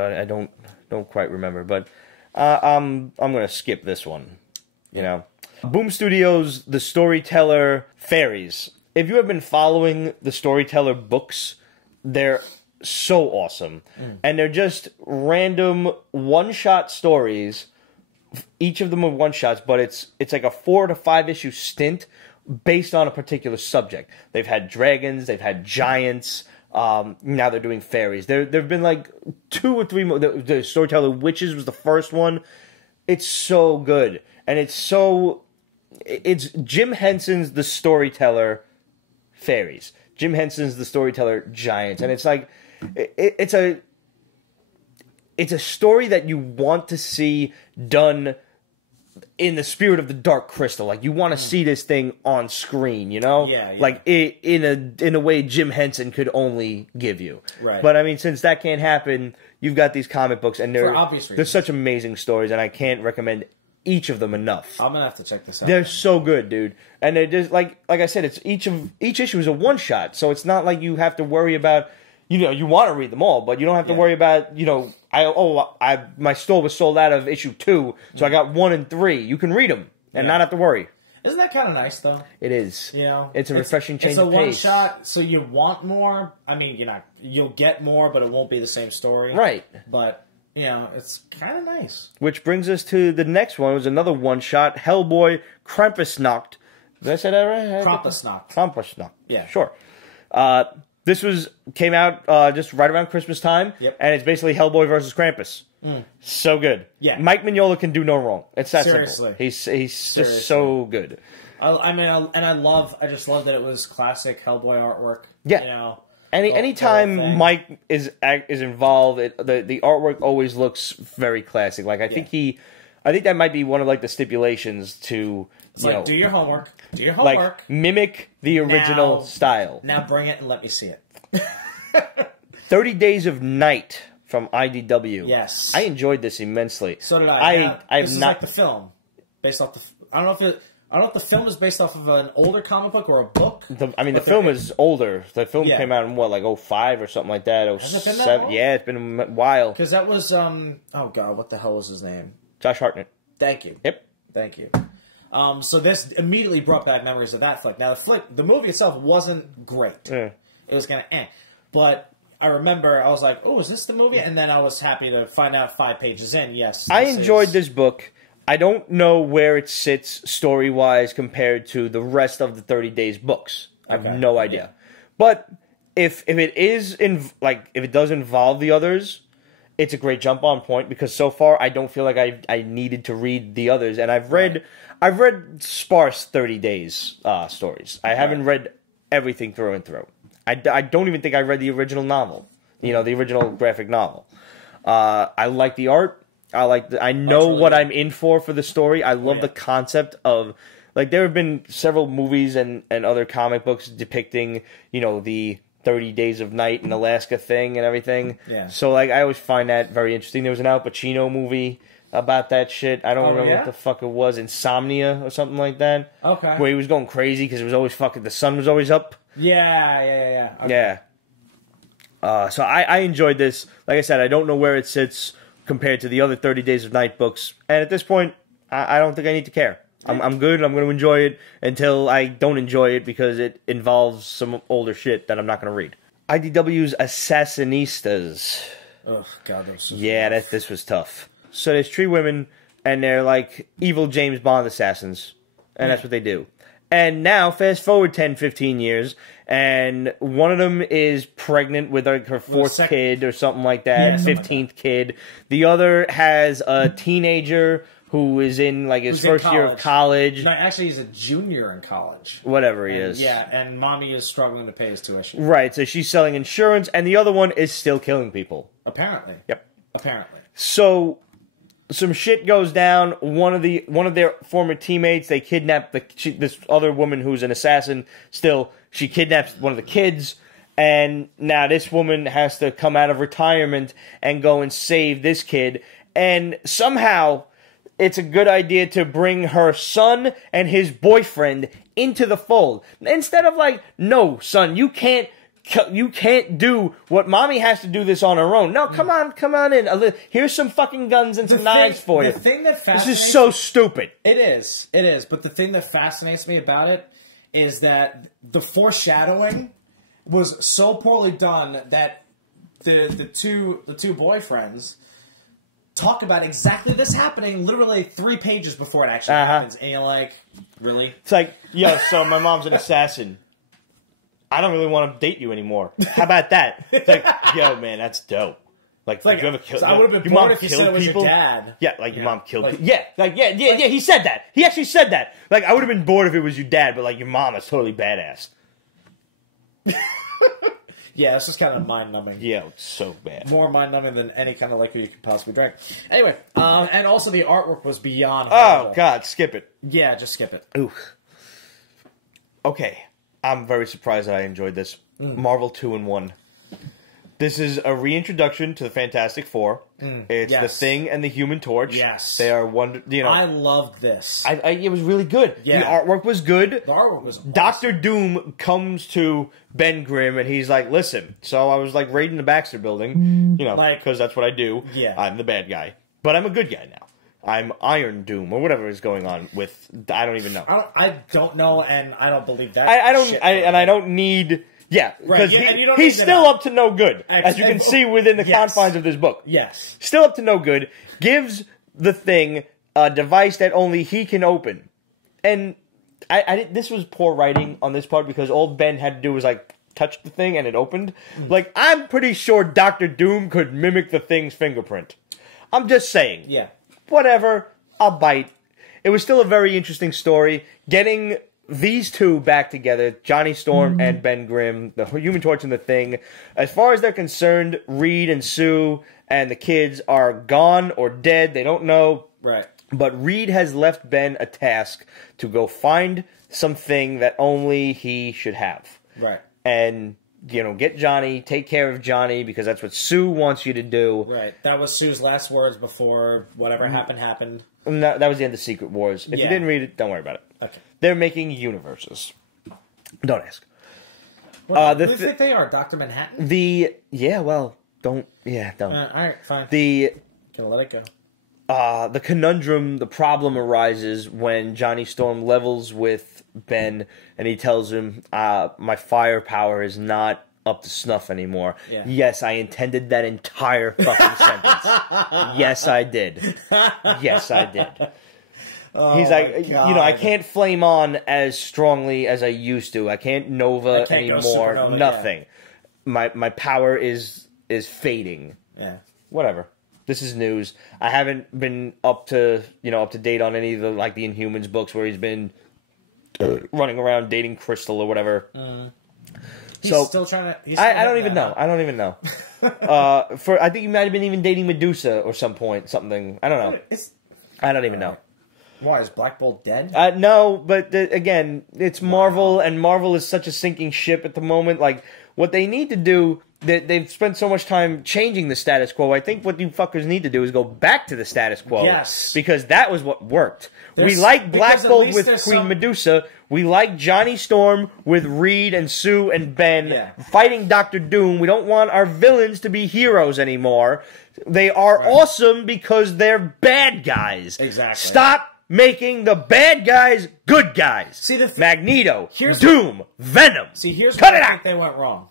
don't quite remember, but I'm going to skip this one. Boom Studios, The Storyteller, Fairies. If you have been following the Storyteller books, they're so awesome. And they're just random one-shot stories. Each of them are one-shots, but it's like a 4 to 5 issue stint based on a particular subject. They've had dragons, they've had giants, now they're doing fairies. There've been like 2 or 3 more. The Storyteller Witches was the first one. It's so good. And it's Jim Henson's The Storyteller Fairies. Jim Henson's The Storyteller Giants. And it's like, it's a story that you want to see done in the spirit of the Dark Crystal. Like, you want to see this thing on screen, Yeah. Like, in a way Jim Henson could only give you. Right. But, I mean, since that can't happen, you've got these comic books, and they're such amazing stories, and I can't recommend each of them enough. I'm gonna have to check this out. They're so good, dude. And they're just, like I said, it's each issue is a one-shot, so it's not like you have to worry about... you want to read them all, but you don't have to worry about, my store was sold out of issue 2, so I got 1 and 3. You can read them and not have to worry. Isn't that kind of nice, though? It is. It's a refreshing change of pace. It's a one-shot, so you want more. I mean, you'll get more, but it won't be the same story. Right. But, it's kind of nice. Which brings us to the next one. It was another one-shot, Hellboy, Krampusnacht. Did I say that right? Krampusnacht. Krampusnacht. Yeah. Sure. came out just right around Christmas time, and it's basically Hellboy versus Krampus. So good. Yeah. Mike Mignola can do no wrong. It's that Seriously. simple. He's just so good. I just love that it was classic Hellboy artwork. Yeah. You know, Anytime Mike is involved, the artwork always looks very classic. Like I think that might be one of like the stipulations to do your homework. Do your homework. Like mimic the original style. Now bring it and let me see it. 30 Days of Night from IDW. Yes, I enjoyed this immensely. So did I. This is like the film, based off the. I don't know if the film is based off of an older comic book or a book. The film is older. The film came out in what, like 05 or something like that. Has it been that long? Yeah, it's been a while. Because that was oh god, what the hell was his name? Josh Hartnett. Thank you. Yep. Thank you. So this immediately brought back memories of that flick. Now the movie itself wasn't great. Yeah. It was kind of but I remember I was like, oh, is this the movie? And then I was happy to find out 5 pages in. Yes, I enjoyed this book. I don't know where it sits story-wise compared to the rest of the 30 Days books. I have no idea. But if it does involve the others, it's a great jump-on point because so far I don't feel like I needed to read the others, and I've read sparse 30 Days stories. I haven't read everything through and through. I don't even think I read the original novel. The original graphic novel. I like the art. I know what I'm in for the story. I love the concept of, like, there have been several movies and other comic books depicting, the 30 Days of Night in Alaska thing and everything. Yeah. So, like, I always find that very interesting. There was an Al Pacino movie about that shit. I don't remember what the fuck it was. Insomnia or something like that. Okay. Where he was going crazy because it was always the sun was always up. Yeah. Okay. Yeah. So I enjoyed this. Like I said, I don't know where it sits compared to the other 30 Days of Night books. And at this point, I don't think I need to care. I'm good. I'm going to enjoy it until I don't enjoy it because it involves some older shit that I'm not going to read. IDW's Assassinistas. Oh, God, that was so tough. This was tough. So there's 3 women, and they're like evil James Bond assassins. And that's what they do. And now, fast forward 10, 15 years, and one of them is pregnant with her 4th kid or something like that, 15th kid. The other has a teenager who is in like his first year of college. No, actually, he's a junior in college. Whatever he is. Yeah, and mommy is struggling to pay his tuition. Right, so she's selling insurance, and the other one is still killing people. Apparently. Yep. Apparently. So some shit goes down. One of their former teammates, they kidnap this other woman who's an assassin. Still, she kidnaps one of the kids, and now this woman has to come out of retirement and go and save this kid. And somehow, it's a good idea to bring her son and his boyfriend into the fold instead of like, no, son, you can't do what mommy has to do this on her own. No, come on in. Here's some fucking guns and some knives for you. The thing that fascinates this is so stupid. It is. But the thing that fascinates me about it is that the foreshadowing was so poorly done that the two boyfriends talk about exactly this happening literally 3 pages before it actually happens, and you're like, really? It's like, yo, so my mom's an assassin. I don't really want to date you anymore. How about that? It's like, yo, man, that's dope. Like you ever killed? So I would have been bored if you said it was your dad. Yeah, like your mom killed people. Yeah, yeah. He said that. He actually said that. Like I would have been bored if it was your dad, but like your mom is totally badass. Yeah, it's just kind of mind-numbing. Yeah, it's so bad. More mind-numbing than any kind of liquor you could possibly drink. Anyway, and also the artwork was beyond horrible. Oh, God, skip it. Yeah, just skip it. Ooh. Okay, I'm very surprised that I enjoyed this. Marvel 2-in-1. This is a reintroduction to the Fantastic Four. It's the Thing and the Human Torch. Yes. They are I loved this. It was really good. Yeah. The artwork was good. The artwork was awesome. Dr. Doom comes to Ben Grimm and he's like, listen, so I was like raiding the Baxter building, because that's what I do. Yeah. I'm the bad guy. But I'm a good guy now. I'm Iron Doom or whatever is going on with, I don't even know. I don't know, and I don't believe that. I don't need... Yeah, because he's still up to no good, as you can see within the confines of this book. Yes. Still up to no good, gives the Thing a device that only he can open. And this was poor writing on this part, because all Ben had to do was, like, touched the thing and it opened. Like, I'm pretty sure Doctor Doom could mimic the Thing's fingerprint. I'm just saying. Yeah. Whatever. I'll bite. It was still a very interesting story. Getting these two back together, Johnny Storm and Ben Grimm, the Human Torch and the Thing. As far as they're concerned, Reed and Sue and the kids are gone or dead. They don't know. Right. But Reed has left Ben a task to go find something that only he should have. Right. And, get Johnny, take care of Johnny, because that's what Sue wants you to do. Right. That was Sue's last words before whatever happened. And that was the end of Secret Wars. If you didn't read it, don't worry about it. Okay. They're making universes. Don't ask. Who do you think they are? Dr. Manhattan? Don't. All right, fine. Gonna let it go. The conundrum, the problem arises when Johnny Storm levels with Ben and he tells him, my firepower is not up to snuff anymore. Yeah. Yes, I intended that entire fucking sentence. Yes, I did. Yes, I did. Oh, he's like, I can't flame on as strongly as I used to. I can't Nova anymore. Nothing. Yeah. My power is fading. Yeah. Whatever. This is news. I haven't been up to date on any of the the Inhumans books where he's been running around dating Crystal or whatever. He's still trying to. I don't even know. I don't even know. I think he might have been even dating Medusa or something. I don't know. I don't even know. Why, is Black Bolt dead? No, but again, it's Marvel, and Marvel is such a sinking ship at the moment. Like, what they need to do, they've spent so much time changing the status quo. I think what you fuckers need to do is go back to the status quo. Yes. Because that was what worked. We like Black Bolt with Queen Medusa. We like Johnny Storm with Reed and Sue and Ben fighting Doctor Doom. We don't want our villains to be heroes anymore. They are awesome because they're bad guys. Exactly. Stop making the bad guys good guys. See, Magneto, Doom, Venom. See, here's Cut where it I out. think they went wrong.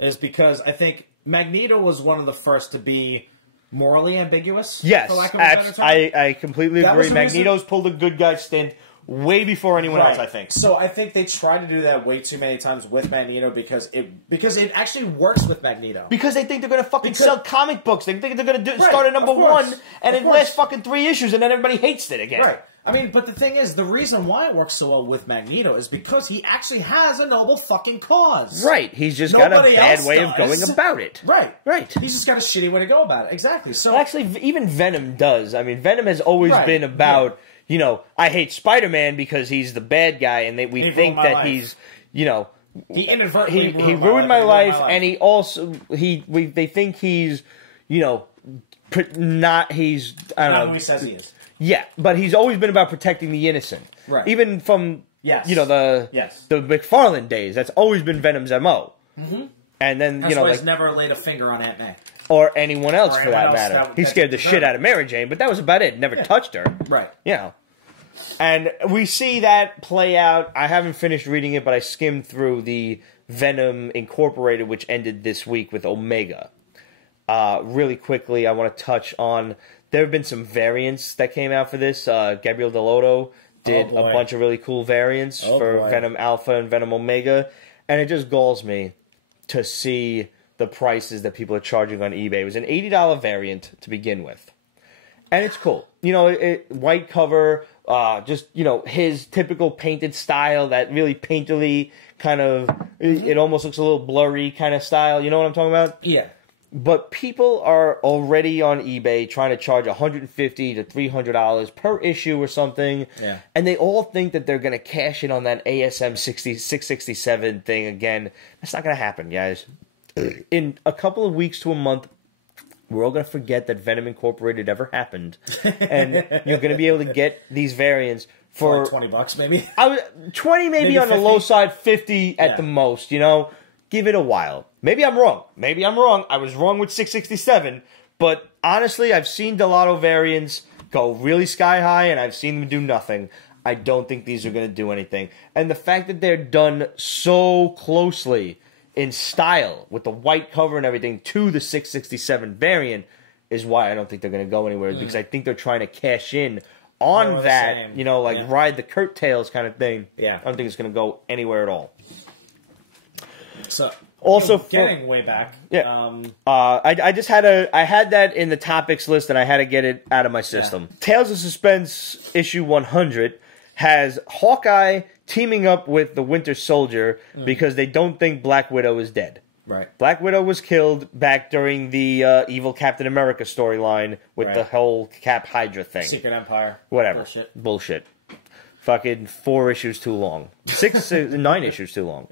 Is because I think Magneto was one of the first to be morally ambiguous. Yes, for lack of a better term. I completely agree. Magneto's pulled a good guy stint way before anyone else, I think. So I think they tried to do that way too many times with Magneto because it actually works with Magneto. Because they think they're going to sell comic books. They think they're going to start at number 1 and it lasts fucking 3 issues and then everybody hates it again. Right. I mean, but the thing is, the reason why it works so well with Magneto is because he actually has a noble fucking cause. Right. He's just got a bad way of going about it. Right. Right. He's just got a shitty way to go about it. Exactly. So actually, even Venom does. I mean, Venom has always been about, I hate Spider-Man because he's the bad guy, and we think that he's, he inadvertently he ruined my life, and he also they think he's, not he's I don't know. Who he says he is. Yeah, but he's always been about protecting the innocent. Right. Even from the McFarlane days, that's always been Venom's MO. Mm-hmm. And then that's why he's never laid a finger on Aunt May. Or anyone else for that matter. He scared the shit out of Mary Jane, but that was about it. Never touched her. Right. And we see that play out. I haven't finished reading it, but I skimmed through the Venom Incorporated, which ended this week with Omega. Really quickly, I want to touch on... There have been some variants that came out for this. Gabriel Dell'Otto did a bunch of really cool variants for Venom Alpha and Venom Omega. And it just galls me to see the prices that people are charging on eBay. It was an $80 variant to begin with. And it's cool. White cover, his typical painted style, that really painterly kind of, it almost looks a little blurry kind of style. You know what I'm talking about? Yeah. But people are already on eBay trying to charge $150 to $300 per issue or something. Yeah. And they all think that they're going to cash in on that ASM 667 thing again. That's not going to happen, guys. In a couple of weeks to a month, we're all going to forget that Venom Incorporated ever happened. And you're going to be able to get these variants for like $20 maybe. 20 maybe on 50? The low side, 50 at the most, Give it a while. Maybe I'm wrong. I was wrong with 667. But honestly, I've seen Dell'Otto variants go really sky high, and I've seen them do nothing. I don't think these are going to do anything. And the fact that they're done so closely in style, with the white cover and everything, to the 667 variant, is why I don't think they're going to go anywhere. Because I think they're trying to cash in on that, ride the curtails kind of thing. Yeah. I don't think it's going to go anywhere at all. So Also, getting way back. Yeah. I just had I had that in the topics list, and I had to get it out of my system. Yeah. Tales of Suspense issue 100 has Hawkeye teaming up with the Winter Soldier because they don't think Black Widow is dead. Right. Black Widow was killed back during the evil Captain America storyline with the whole Cap Hydra thing. Secret Empire. Whatever. Bullshit. Fucking 4 issues too long. 9 issues too long.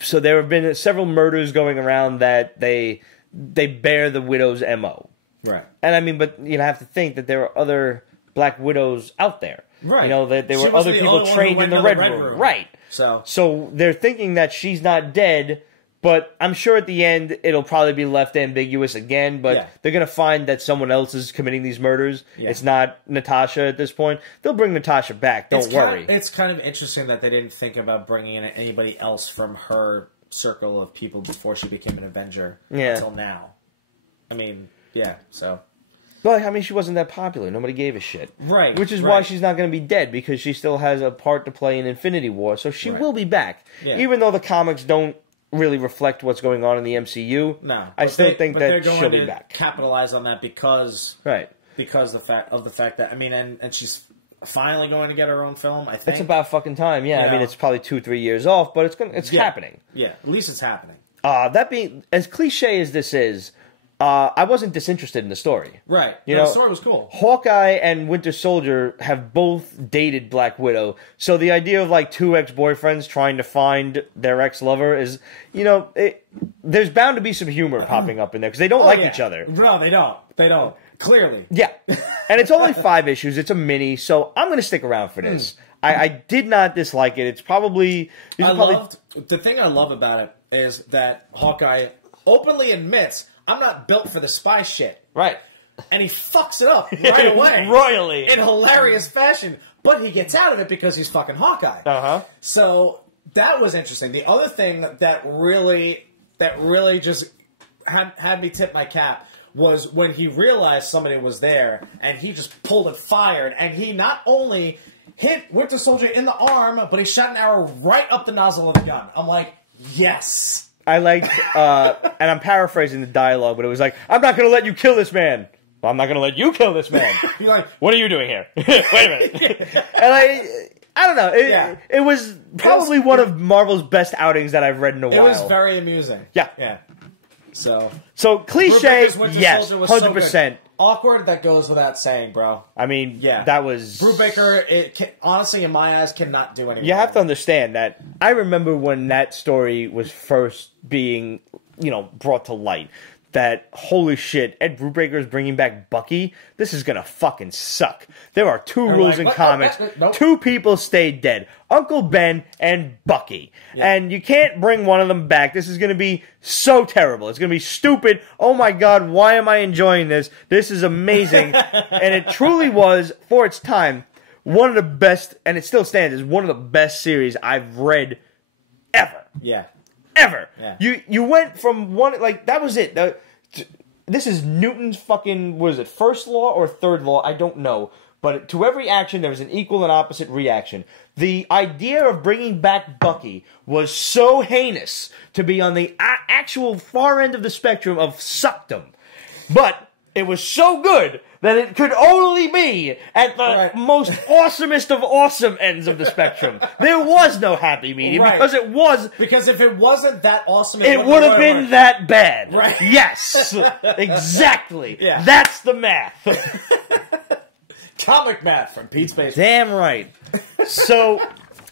So there have been several murders going around that they bear the Widow's MO. Right. And I mean, but you have to think that there are other Black Widows out there. Right. You know, that there were other people trained in the Red Room. Right. So they're thinking that she's not dead, but I'm sure at the end it'll probably be left ambiguous again, but they're going to find that someone else is committing these murders. Yeah. It's not Natasha at this point. They'll bring Natasha back. Don't worry. It's kind of interesting that they didn't think about bringing in anybody else from her circle of people before she became an Avenger until now. I mean, so... But, I mean, she wasn't that popular. Nobody gave a shit. Right. Which is why she's not going to be dead, because she still has a part to play in Infinity War, so she will be back. Yeah. Even though the comics don't really reflect what's going on in the MCU. No. I still think that she'll be back. Capitalize on that because the fact that, I mean, and she's finally going to get her own film, I think. It's about fucking time, yeah. I mean, it's probably 2-3 years off, but it's happening. Yeah, at least it's happening. That being, as cliche as this is, I wasn't disinterested in the story. Right. The story was cool. Hawkeye and Winter Soldier have both dated Black Widow, so the idea of like 2 ex-boyfriends trying to find their ex-lover is, there's bound to be some humor popping up in there, because they don't like each other. No, they don't. They don't. Clearly. Yeah. And it's only 5 issues. It's a mini, so I'm going to stick around for this. I did not dislike it. It's probably... The thing I love about it is that Hawkeye openly admits... I'm not built for the spy shit. Right. And he fucks it up right away. Royally. In hilarious fashion. But he gets out of it because he's fucking Hawkeye. Uh-huh. So that was interesting. The other thing that really just had me tip my cap was when he realized somebody was there and he just pulled and fired, and he not only hit Winter Soldier in the arm, but he shot an arrow right up the nozzle of the gun. I'm like, yes. I liked, and I'm paraphrasing the dialogue, but it was like, I'm not going to let you kill this man. Well, I'm not going to let you kill this man. You're like, what are you doing here? Wait a minute. And I don't know. It was probably one of Marvel's best outings that I've read in a while. It was very amusing. Yeah. Yeah. So cliche, yes, 100%. Awkward, that goes without saying, bro. I mean, that was... Brubaker, honestly, in my eyes, cannot do anything. You have to understand that I remember when that story was first being, brought to light. That, holy shit, Ed Brubaker is bringing back Bucky? This is gonna fucking suck. There are 2 rules in comics. Nope. 2 people stayed dead. Uncle Ben and Bucky. Yeah. And you can't bring one of them back. This is gonna be so terrible. It's gonna be stupid. Oh my god, why am I enjoying this? This is amazing. And it truly was, for its time, one of the best, and it still stands as one of the best series I've read ever. Yeah. Ever. Yeah. You went from one, like, that was it. This is Newton's fucking, what is it, first law or third law? I don't know. But to every action, there was an equal and opposite reaction. The idea of bringing back Bucky was so heinous to be on the actual far end of the spectrum of suckdom. But it was so good that it could only be at the most awesomest of awesome ends of the spectrum. There was no happy medium because it was... Because if it wasn't that awesome... It would have been that bad. Right. Yes. Exactly. Yeah. That's the math. Comic math from Pete's Basement. Damn right. So,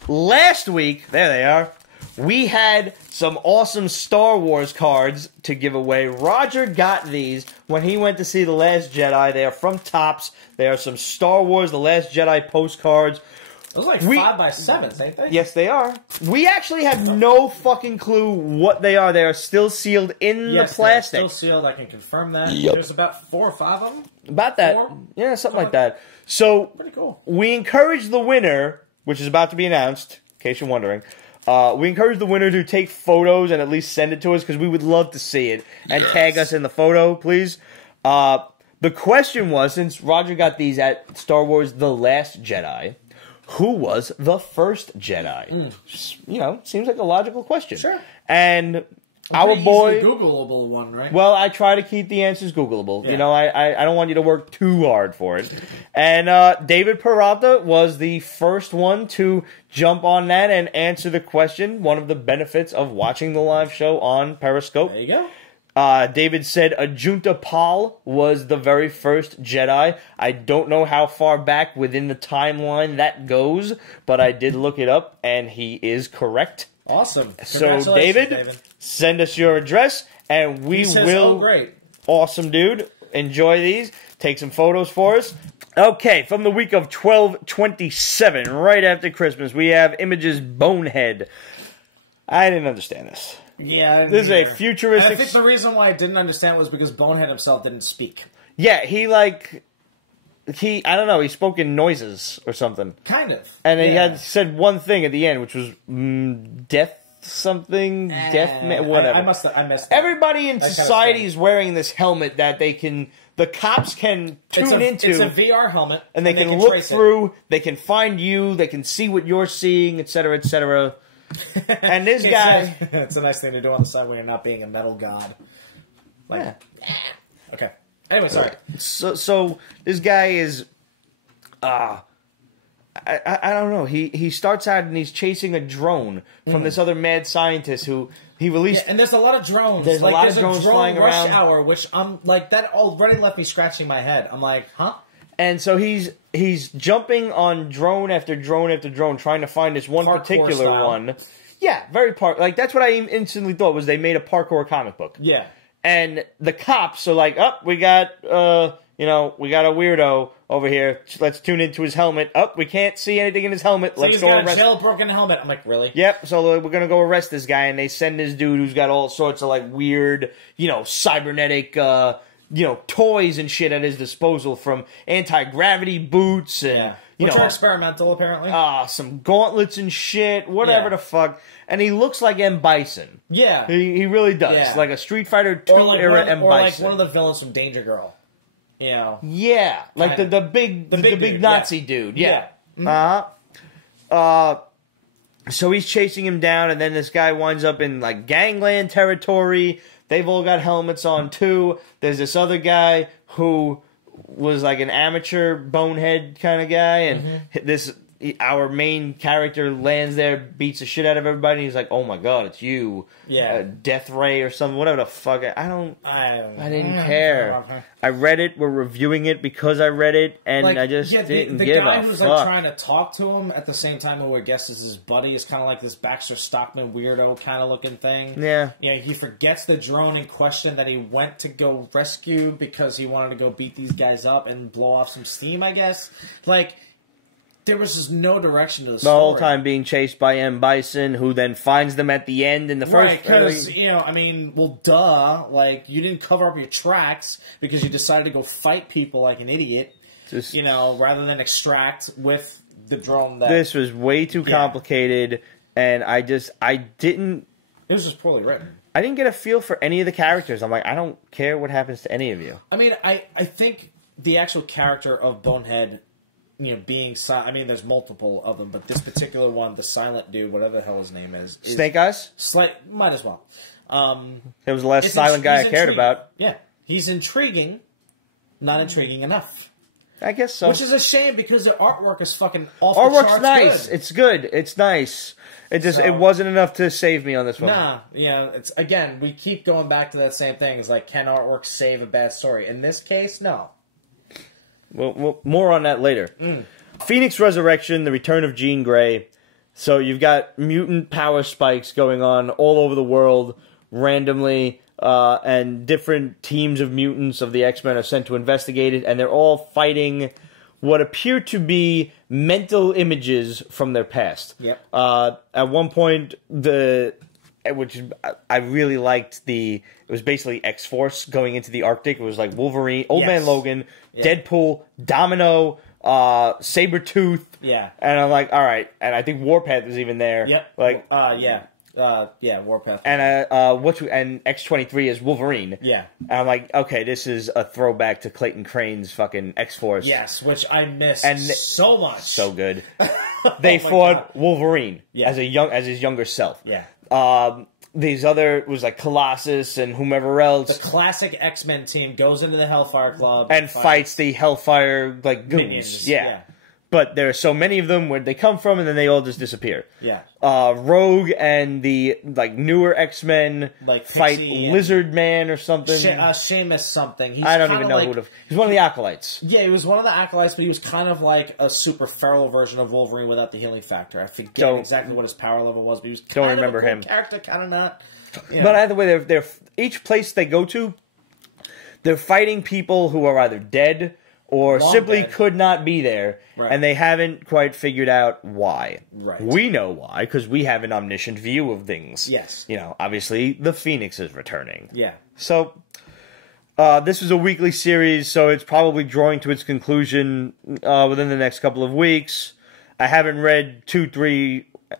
last week, there they are, we had some awesome Star Wars cards to give away. Roger got these when he went to see The Last Jedi. They are from Topps. They are some Star Wars The Last Jedi postcards. Those are like 5x7s, ain't they? Yes, they are. We actually have no fucking clue what they are. They are still sealed in the plastic. Still sealed. I can confirm that. Yep. There's about 4 or 5 of them. About that. 4? Yeah, something like that. So, pretty cool. We encourage the winner, which is about to be announced, in case you're wondering. We encourage the winner to take photos and at least send it to us, because we would love to see it. And tag us in the photo, please. The question was, since Roger got these at Star Wars The Last Jedi, who was the first Jedi? You know, seems like a logical question. Sure. And our boy, Googleable one, right? well, I try to keep the answers Googleable. Yeah. You know, I don't want you to work too hard for it. And David Peralta was the first one to jump on that and answer the question. One of the benefits of watching the live show on Periscope. There you go. David said Ajunta Pal was the very first Jedi. I don't know how far back within the timeline that goes, but I did look it up, and he is correct. Awesome. So, David, send us your address, and we will... Oh, great. Awesome, dude. Enjoy these. Take some photos for us. Okay, from the week of 12/27, right after Christmas, we have Image's Bonehead. I didn't understand this. Yeah, This is a futuristic... I think the reason why I didn't understand was because Bonehead himself didn't speak. Yeah, I don't know, he spoke in noises or something. Kind of. And he had said one thing at the end, which was death something, whatever. I missed that. Everybody in society is wearing this helmet that the cops can tune into. It's a VR helmet. And they can look through, they can find you, they can see what you're seeing, etc., etc. And this guy... It's a nice thing to do on the side when you're not being a metal god. Like, yeah. Okay. Anyway, sorry. So this guy is... I don't know. He starts out and he's chasing a drone from this other mad scientist who he released... Yeah, and there's a lot of drones. There's a lot of drones flying rush around. hour, which I'm like, that already left me scratching my head. I'm like, huh? And so he's jumping on drone after drone after drone, trying to find this one Parkour particular style. one. Yeah, very like that's what I instantly thought was they made a parkour comic book. Yeah. And the cops are like, we got a weirdo over here. Let's tune into his helmet. We can't see anything in his helmet. So Let's go arrest. He's got a jailbroken helmet. I'm like, really? Yep. So we're gonna go arrest this guy, and they send this dude who's got all sorts of like weird, cybernetic. Toys and shit at his disposal, from anti-gravity boots and, which are experimental, apparently. Some gauntlets and shit, whatever the fuck. And he looks like M. Bison. Yeah. He really does. Yeah. Like a Street Fighter 2 era M. Bison. Or like one of the villains from Danger Girl. Yeah. Like the big dude, Nazi dude. Yeah. Mm-hmm. So he's chasing him down, and then this guy winds up in like gangland territory. They've all got helmets on, too. There's this other guy who was like an amateur bonehead kind of guy, and our main character lands there, beats the shit out of everybody, and he's like, oh my god, it's you. Yeah. Death Ray or something, whatever the fuck. I didn't care. I read it, we're reviewing it because I read it, and I just didn't give a fuck. The guy who's like trying to talk to him at the same time, who I guess is his buddy, is kind of like this Baxter Stockman weirdo kind of looking thing. Yeah. He forgets the drone in question that he went to go rescue because he wanted to go beat these guys up and blow off some steam, I guess. There was just no direction to the story. The whole time being chased by M. Bison, who then finds them at the end in the first... Right, because, duh. You didn't cover up your tracks because you decided to go fight people like an idiot, rather than extract with the drone that... This was way too complicated, and I didn't... It was just poorly written. I didn't get a feel for any of the characters. I'm like, I don't care what happens to any of you. I think the actual character of Bonehead... being silent. There's multiple of them, but this particular one, the silent dude, whatever the hell his name is Snake Eyes? Might as well. It was the last silent guy I cared about. Yeah. He's intriguing, not intriguing enough. I guess so. Which is a shame because the artwork is fucking off the charts. Artwork's nice. Good. It's good. It's nice. It wasn't enough to save me on this one. Nah, it's again, we keep going back to that same thing. It's like, can artwork save a bad story? In this case, no. Well, more on that later. Phoenix Resurrection, the return of Jean Grey. So you've got mutant power spikes going on all over the world randomly, and different teams of mutants of the X-Men are sent to investigate it, and they're all fighting what appear to be mental images from their past. Yep. At one point, which I really liked, it was basically X-Force going into the Arctic. It was like Wolverine, Old Man Logan, Deadpool, Domino, Sabretooth. Yeah. And I'm like, all right. And I think Warpath was even there. Yep. Warpath. And and X-23 is Wolverine. Yeah. And I'm like, okay, this is a throwback to Clayton Crane's fucking X-Force. Yes, which I miss so much. So good. They fought Wolverine as his younger self. Yeah. These other was like Colossus and whomever else. The classic X-Men team goes into the Hellfire Club and fights the Hellfire like goons. Minions. Yeah. But there are so many of them where they come from, and then they all just disappear. Yeah. Rogue and the newer X-Men fight Pixie Lizard Man or something. Seamus something. I don't even know who he's one of the acolytes. Yeah, he was one of the acolytes, but he was kind of like a super feral version of Wolverine without the healing factor. I forget exactly what his power level was, but he was kind of a cool character, kind of not. But either way, they're each place they go to, they're fighting people who are either dead or simply could not be there, and they haven't quite figured out why. Right. We know why, because we have an omniscient view of things. Yes. Obviously, the Phoenix is returning. Yeah. So, this is a weekly series, so it's probably drawing to its conclusion within the next couple of weeks. I haven't read 2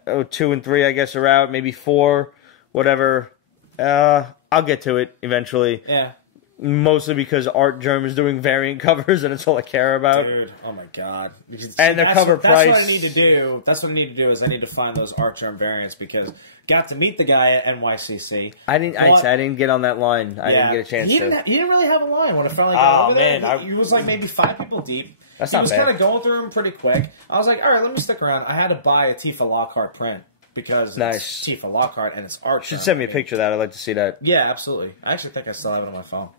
and 3, I guess, are out. Maybe 4, whatever. I'll get to it eventually. Yeah. Mostly because Art Germ is doing variant covers, and it's all I care about. Dude, oh my god! And their cover price. That's what I need to do. That's what I need to do. Is I need to find those Art Germ variants because got to meet the guy at NYCC. I didn't get on that line. I didn't get a chance to. He didn't really have a line when I felt like. Oh man, he was like maybe 5 people deep. That's not bad. He was kind of going through them pretty quick. I was like, all right, let me stick around. I had to buy a Tifa Lockhart print. Because it's Tifa Lockhart and it's art. You should send me a picture of that. I'd like to see that. Yeah, absolutely. I actually think I still have it on my phone.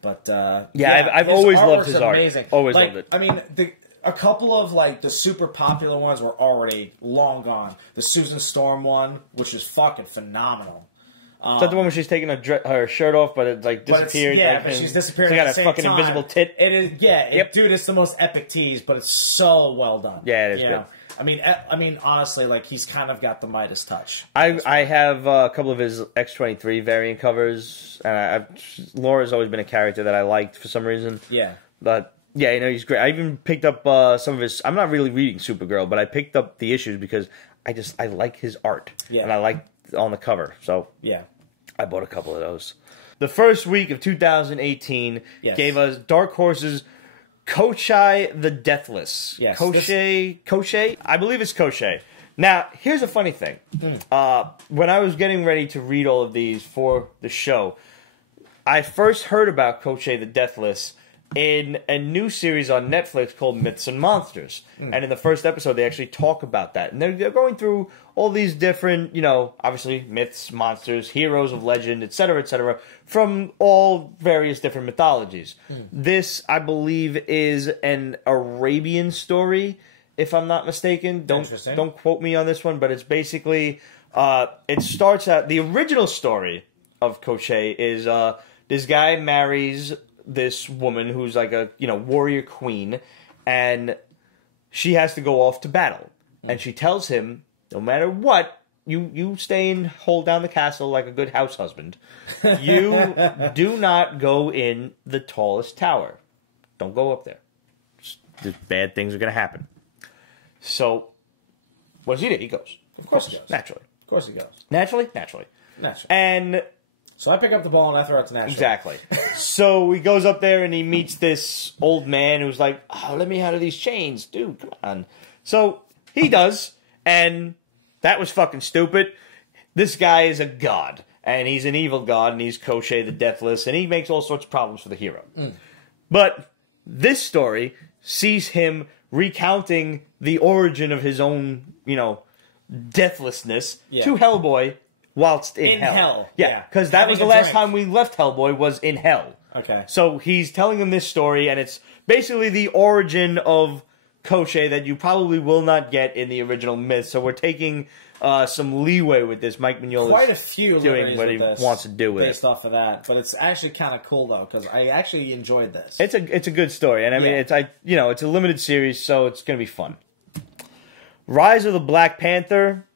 But I've always loved his art. Amazing. Always loved it. I mean, a couple of the super popular ones were already long gone. The Susan Storm one, which is fucking phenomenal. Is that the one where she's taking her shirt off, but it's disappeared? But she's disappearing. She got at the a fucking time. invisible tit. It is, dude. It's the most epic tease, but it's so well done. Yeah, it is good. I mean, honestly, he's kind of got the Midas touch. I have a couple of his X-23 variant covers, and Laura's always been a character that I liked for some reason. Yeah, but yeah, he's great. I even picked up some of his. I'm not really reading Supergirl, but I picked up the issues because I like his art, and I like on the cover. So yeah, I bought a couple of those. The first week of 2018 gave us Dark Horse's Koshchei the Deathless. Yes. Koshchei? I believe it's Koshchei. Now, here's a funny thing. When I was getting ready to read all of these for the show, I first heard about Koshchei the Deathless in a new series on Netflix called Myths and Monsters. And in the first episode, they actually talk about that. And they're going through all these different, obviously, myths, monsters, heroes of legend, etc., from all various different mythologies. This, I believe, is an Arabian story, if I'm not mistaken. Don't quote me on this one, but it's basically, it starts out, the original story of Koshchei is this guy marries this woman who's like a warrior queen, and she has to go off to battle, and she tells him, no matter what, you stay and hold down the castle like a good house husband. You do not go in the tallest tower. Don't go up there. Just bad things are going to happen. So what does he do? He goes. Of course he goes. Naturally. Of course he goes. Naturally. And so I pick up the ball and I throw it to Naturally. Exactly. So he goes up there and he meets this old man who's like, oh, let me out of these chains. Dude, come on. So he does, and that was fucking stupid. This guy is a god, and he's an evil god, and he's Koshchei the Deathless, and he makes all sorts of problems for the hero. But this story sees him recounting the origin of his own, deathlessness to Hellboy whilst in hell. Yeah, because that was the last time we left Hellboy was in hell. Okay. So he's telling them this story, and it's basically the origin of Koshchei that you probably will not get in the original myth. So we're taking some leeway with this. Mike Mignola quite a few doing what he wants to do with it based off of that. But it's actually kind of cool though, because I actually enjoyed this. It's a good story, and I mean it's a limited series, so it's going to be fun. Rise of the Black Panther.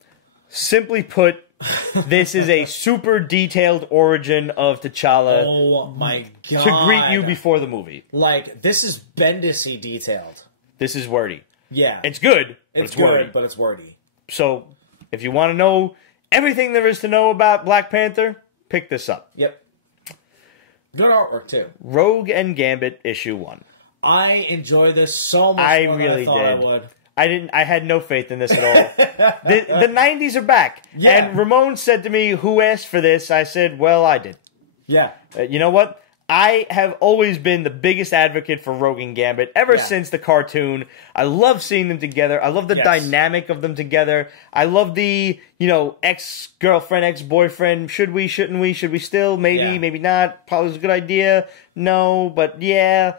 Simply put, this is a super detailed origin of T'Challa. Oh my god! To greet you before the movie. This is Bendis-y detailed. This is wordy. Yeah, it's good. It's wordy. good, but it's wordy. So, if you want to know everything there is to know about Black Panther, pick this up. Yep. Good artwork, too. Rogue and Gambit, issue 1. I enjoy this so much more than I thought I would. I had no faith in this at all. The 90s are back. Yeah. And Ramon said to me, who asked for this? I said, well, I did. Yeah. You know what? I have always been the biggest advocate for Rogue and Gambit ever since the cartoon. I love seeing them together. I love the dynamic of them together. I love the, ex-girlfriend, ex-boyfriend. Should we, shouldn't we? Should we still? Maybe, maybe not. Probably was a good idea. No, but yeah.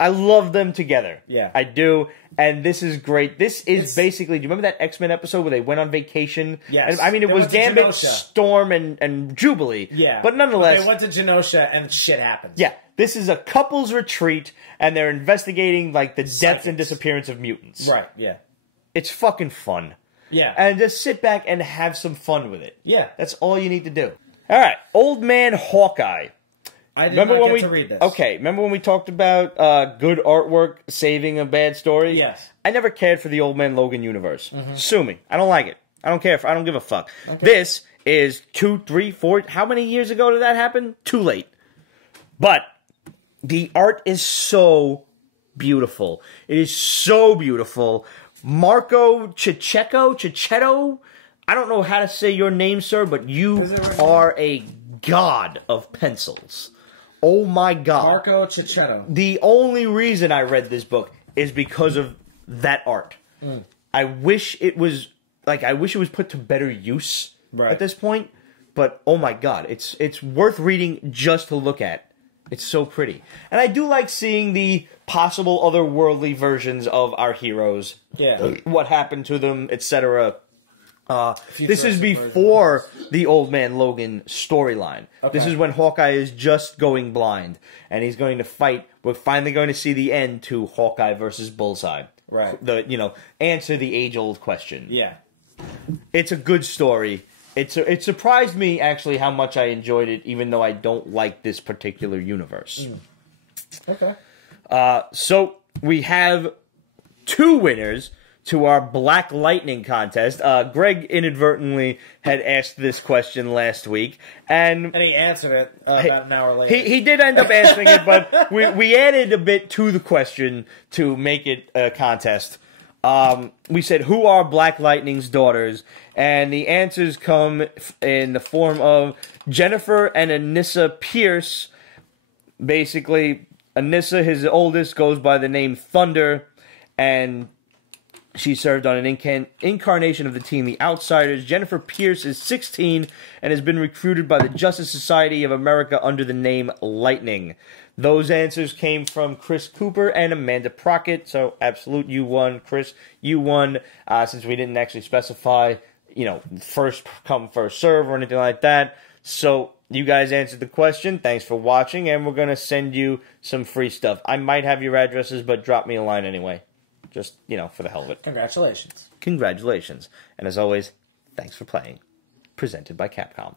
I love them together. Yeah. I do. And this is great. This is basically, do you remember that X-Men episode where they went on vacation? Yes. And, I mean, it was Gambit, Storm, and Jubilee. Yeah. But nonetheless. They went to Genosha and shit happened. Yeah. This is a couple's retreat, and they're investigating, like, the death and disappearance of mutants. Right, yeah. It's fucking fun. Yeah. And just sit back and have some fun with it. Yeah. That's all you need to do. All right. Old Man Hawkeye. I did not get to read this. Okay, remember when we talked about good artwork saving a bad story? Yes. I never cared for the Old Man Logan universe. Sue me. I don't like it. I don't care. I don't give a fuck. Okay. This is 2, 3, 4... How many years ago did that happen? Too late. But the art is so beautiful. It is so beautiful. Marco Cicchetto? I don't know how to say your name, sir, but you are a god of pencils. Oh my god. Marco Cicchetto. The only reason I read this book is because of that art. I wish it was put to better use at this point, but oh my god, it's worth reading just to look at. It's so pretty. And I do like seeing the possible otherworldly versions of our heroes. Yeah. What happened to them, etc. This is before the Old Man Logan storyline. Okay. This is when Hawkeye is just going blind, and he's going to fight. We're finally going to see the end to Hawkeye versus Bullseye. Right. Answer the age-old question. Yeah. It's a good story. It surprised me, actually, how much I enjoyed it, even though I don't like this particular universe. Okay. So, we have 2 winners to our Black Lightning contest. Greg inadvertently had asked this question last week, and he answered it about an hour later. He did end up answering it, but we added a bit to the question to make it a contest. We said, who are Black Lightning's daughters? And the answers come in the form of Jennifer and Anissa Pierce. Basically, Anissa, his oldest, goes by the name Thunder, and she served on an incarnation of the team The Outsiders. Jennifer Pierce is 16 and has been recruited by the Justice Society of America under the name Lightning. Those answers came from Chris Cooper and Amanda Prockett. So, absolute, you won. Chris, you won. Since we didn't actually specify, first come, first serve or anything like that. So, you guys answered the question. Thanks for watching, and we're going to send you some free stuff. I might have your addresses, but drop me a line anyway. Just, for the hell of it. Congratulations. Congratulations. And as always, thanks for playing. Presented by Capcom.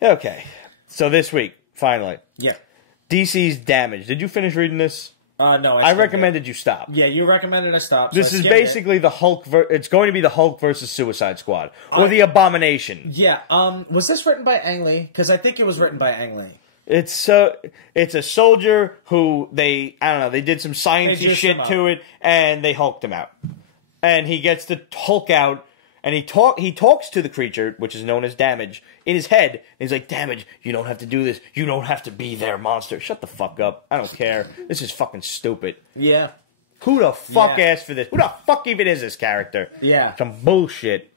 Okay. So this week, finally. Yeah. DC's Damage. Did you finish reading this? No. I recommended you stop. Yeah, you recommended I stop. This is basically the Hulk. It's going to be the Hulk versus Suicide Squad. Or the Abomination. Yeah. Was this written by Ang Lee? Because I think it was written by Ang Lee. It's a soldier who they did some sciencey shit to it, and they hulked him out. And he gets to Hulk out, and he talks to the creature, which is known as Damage, in his head. And he's like, Damage, you don't have to do this. You don't have to be their monster. Shut the fuck up. I don't care. This is fucking stupid. Yeah. Who the fuck asked for this? Who the fuck even is this character? Yeah. Some bullshit.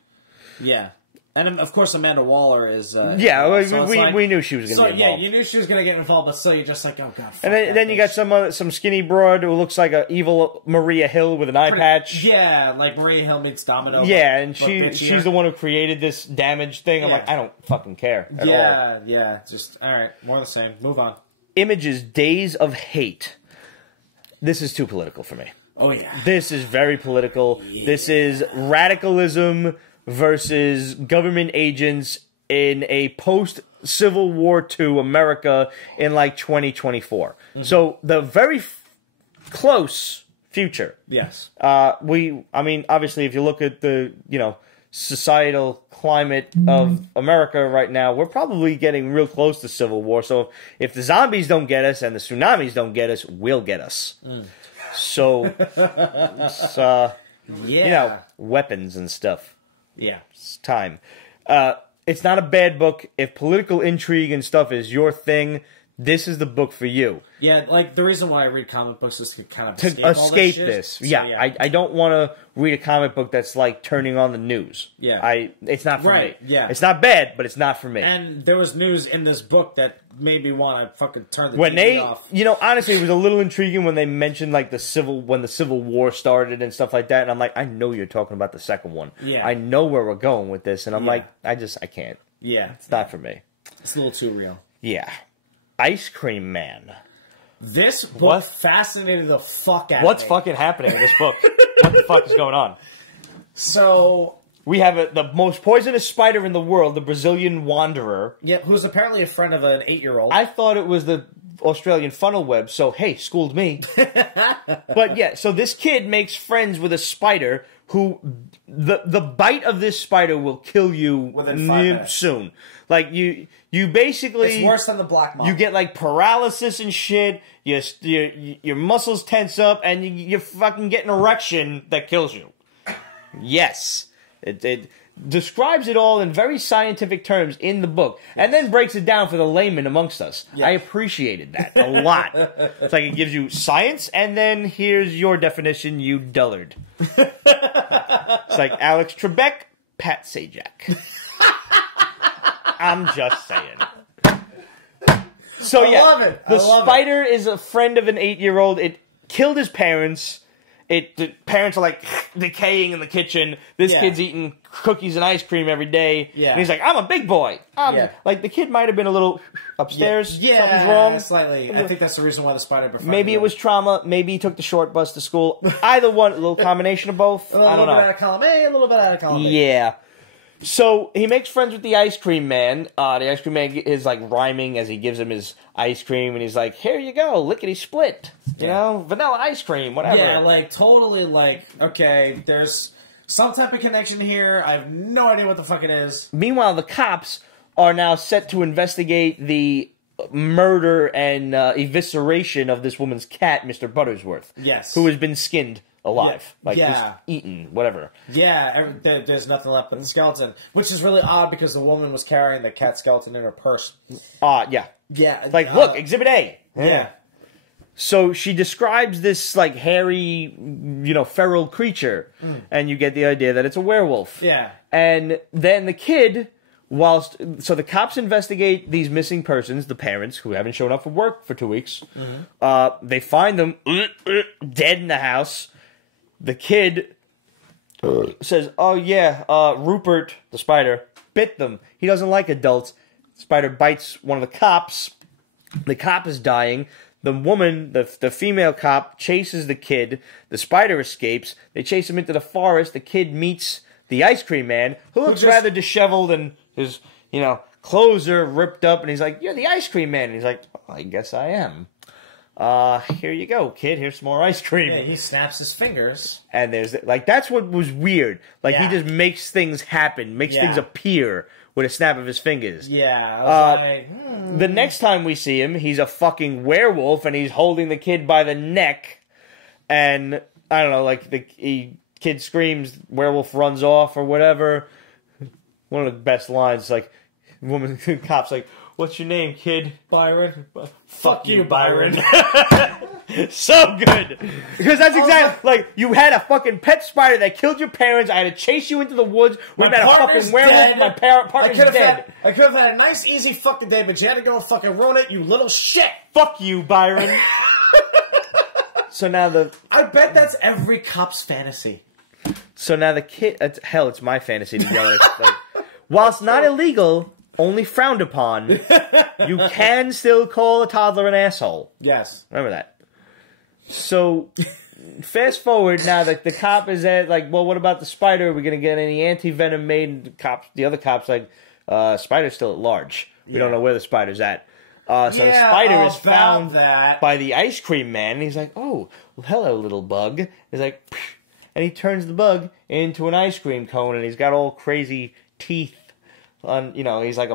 Yeah. And, of course, Amanda Waller is... we knew she was going to get involved. Yeah, you knew she was going to get involved, but still, you're just like, oh, God. And then you got some skinny broad who looks like an evil Maria Hill with an eye patch. Yeah, like Maria Hill meets Domino. Yeah, and she's the one who created this Damage thing. I'm like, I don't fucking care at all. Yeah, just, all right, more of the same. Move on. Image's Days of Hate. This is too political for me. Oh, yeah. This is very political. Yeah. This is radicalism versus government agents in a post-Civil War II America in, 2024. Mm-hmm. So, the very close future. Yes. Obviously, if you look at the societal climate of America right now, we're probably getting real close to civil war. So if the zombies don't get us and the tsunamis don't get us, we'll get us. So, it's, you know, weapons and stuff. Yeah. It's time. It's not a bad book. If political intrigue and stuff is your thing, this is the book for you. Yeah, like, the reason why I read comic books is to kind of escape this. So, yeah. I don't want to read a comic book that's like turning on the news. Yeah. It's not for me. Yeah. It's not bad, but it's not for me. And there was news in this book that made me want to fucking turn the TV off. You know, honestly, it was a little intriguing when they mentioned like when the Civil War started and stuff like that, and I'm like, I know you're talking about the second one. Yeah. I know where we're going with this, and I'm like, I can't. Yeah. It's not for me. It's a little too real. Yeah. Ice Cream Man. This book fascinated the fuck out of me. What's fucking happening in this book? What the fuck is going on? So... We have the most poisonous spider in the world, the Brazilian Wanderer. Yeah, who's apparently a friend of an 8-year-old. I thought it was the Australian funnel web, so hey, schooled me. But yeah, so this kid makes friends with a spider who... The bite of this spider will kill you within 5 minutes. Soon. Like, you basically... It's worse than the black moth. You get, like, paralysis and shit, your muscles tense up, and you fucking get an erection that kills you. Yes. It describes it all in very scientific terms in the book, and then breaks it down for the layman amongst us. Yeah. I appreciated that a lot. It's like it gives you science, and then here's your definition, you dullard. It's like Alex Trebek, Pat Sajak. I'm just saying. So yeah, I love it. The spider is a friend of an 8-year-old. It killed his parents. The parents are like decaying in the kitchen. This kid's eating cookies and ice cream every day. Yeah. And he's like, I'm a big boy. Like, the kid might have been a little upstairs. Yeah. Something's wrong. Slightly. I think that's the reason why the spider befriended Maybe it was trauma. Maybe he took the short bus to school. Either one, a little combination of both. I don't know. A little bit out of column A, a little bit out of column B. Yeah. So, he makes friends with the Ice Cream Man. The Ice Cream Man is, like, rhyming as he gives him his ice cream, and he's like, here you go, lickety-split. You know, vanilla ice cream, whatever. Yeah, like, totally, like, okay, there's some type of connection here. I have no idea what the fuck it is. Meanwhile, the cops are now set to investigate the murder and evisceration of this woman's cat, Mr. Buttersworth. Yes. Who has been skinned alive. Just eaten, whatever. Yeah, there's nothing left but the skeleton. Which is really odd because the woman was carrying the cat skeleton in her purse. Yeah. Yeah. Like, look, Exhibit A. Yeah. So she describes this, like, hairy, feral creature. And you get the idea that it's a werewolf. Yeah. And then the kid... So the cops investigate these missing persons, the parents, who haven't shown up for work for 2 weeks. They find them dead in the house. The kid says, oh yeah, Rupert, the spider, bit them. He doesn't like adults. The spider bites one of the cops. The cop is dying. The woman, the female cop, chases the kid. The spider escapes. They chase him into the forest. The kid meets the Ice Cream Man, who looks rather disheveled, and his, clothes are ripped up. And he's like, you're the Ice Cream Man. And he's like, oh, I guess I am. Here you go, kid. Here's some more ice cream. Yeah, he snaps his fingers. And there's, that's what was weird. Like, he just makes things happen, makes things appear with a snap of his fingers. Yeah. I was The next time we see him, he's a fucking werewolf, and he's holding the kid by the neck. And, I don't know, like, the kid screams, werewolf runs off or whatever. One of the best lines, like, woman, cop's like, what's your name, kid? Byron. Fuck you, Byron. So good. Because that's exactly, like, you had a fucking pet spider that killed your parents. I had to chase you into the woods. We had a fucking werewolf. Dead. My partner's dead. I could have had a nice, easy fucking day, but you had to go and fucking ruin it, you little shit. Fuck you, Byron. So now I bet that's every cop's fantasy. So now the kid... hell, it's my fantasy to yell at it. Like, whilst not illegal... only frowned upon, you can still call a toddler an asshole. Yes. Remember that. So, fast forward now that the cop is at, like, well, what about the spider? Are we going to get any anti-venom made? And the other cop's like, spider's still at large. We don't know where the spider's at. So the spider is found by the Ice Cream Man. And he's like, oh, well, hello, little bug. He's like, and he turns the bug into an ice cream cone, and he's got all crazy teeth. He's like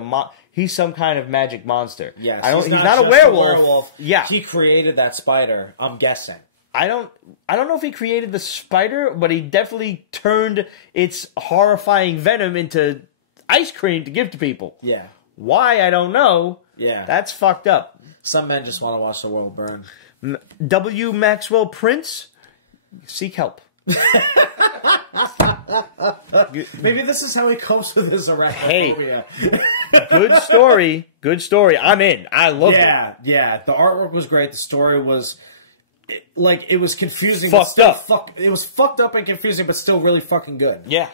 he's some kind of magic monster. Yes, he's not a werewolf. Yeah, he created that spider. I'm guessing. I don't know if he created the spider, but he definitely turned its horrifying venom into ice cream to give to people. Yeah. Why, I don't know. Yeah. That's fucked up. Some men just want to watch the world burn. W. Maxwell Prince, seek help. Maybe this is how he copes with his arachnophobia. Hey, good story. Good story. I'm in. I loved it. Yeah. The artwork was great. The story was... it was confusing. Fucked up. It was fucked up and confusing, but still really fucking good. Yeah.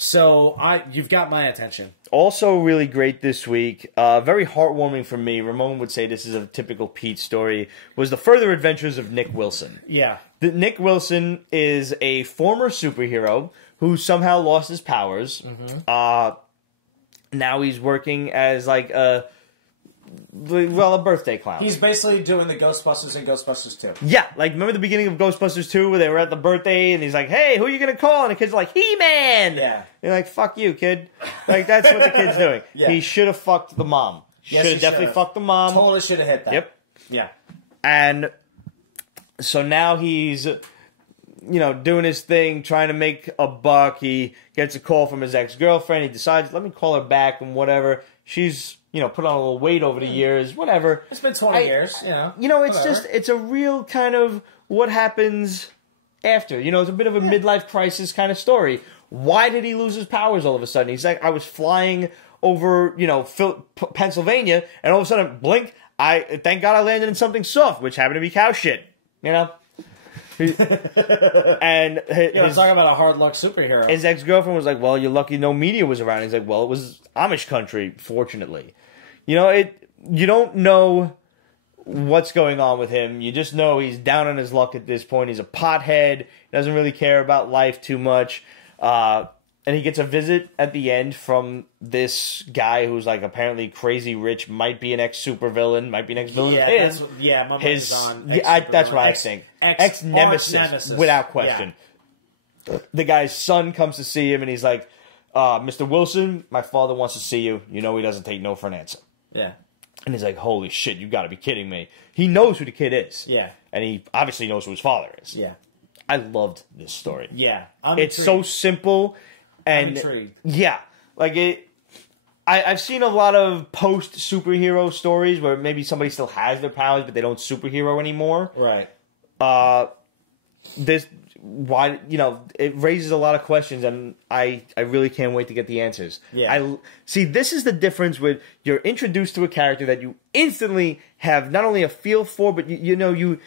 So, you've got my attention. Also really great this week, very heartwarming for me, Ramon would say this is a typical Pete story, was the further adventures of Nick Wilson. Yeah. Nick Wilson is a former superhero who somehow lost his powers. Mm-hmm. Now he's working as a birthday clown. He's basically doing the Ghostbusters in Ghostbusters 2. Yeah, remember the beginning of Ghostbusters 2 where they were at the birthday and he's like, hey, who are you going to call? And the kid's like, He-Man! Yeah. You're like, fuck you, kid. That's what the kid's doing. Yeah. He should have fucked the mom. Yes, should have definitely fucked the mom. Totally should have hit that. Yep. Yeah. And so now he's, doing his thing, trying to make a buck. He gets a call from his ex-girlfriend. He decides, let me call her back and whatever. She's... put on a little weight over the years, whatever. It's been 20 years, it's a real kind of what happens after. It's a bit of a midlife crisis kind of story. Why did he lose his powers all of a sudden? He's like, I was flying over, Pennsylvania, and all of a sudden, blink, thank God I landed in something soft, which happened to be cow shit, And let's talk about a hard luck superhero. His ex-girlfriend was like, well, you're lucky no media was around. He's like, well, it was Amish country, fortunately. You don't know what's going on with him. You just know he's down on his luck at this point. He's a pothead. Doesn't really care about life too much. And he gets a visit at the end from this guy who's apparently crazy rich, might be an ex-supervillain, might be an ex-villain. My mind's on. That's what I think. Ex-nemesis, without question. Yeah. The guy's son comes to see him, and he's like, Mr. Wilson, my father wants to see you. He doesn't take no for an answer. Yeah. And he's like, holy shit, you gotta be kidding me. He knows who the kid is. Yeah. And he obviously knows who his father is. Yeah. I loved this story. Yeah. It's so simple. And I'm intrigued. Yeah. I've seen a lot of post-superhero stories where maybe somebody still has their powers, but they don't superhero anymore. Right. It raises a lot of questions, and I really can't wait to get the answers. Yeah. This is the difference with you're introduced to a character that you instantly have not only a feel for, but you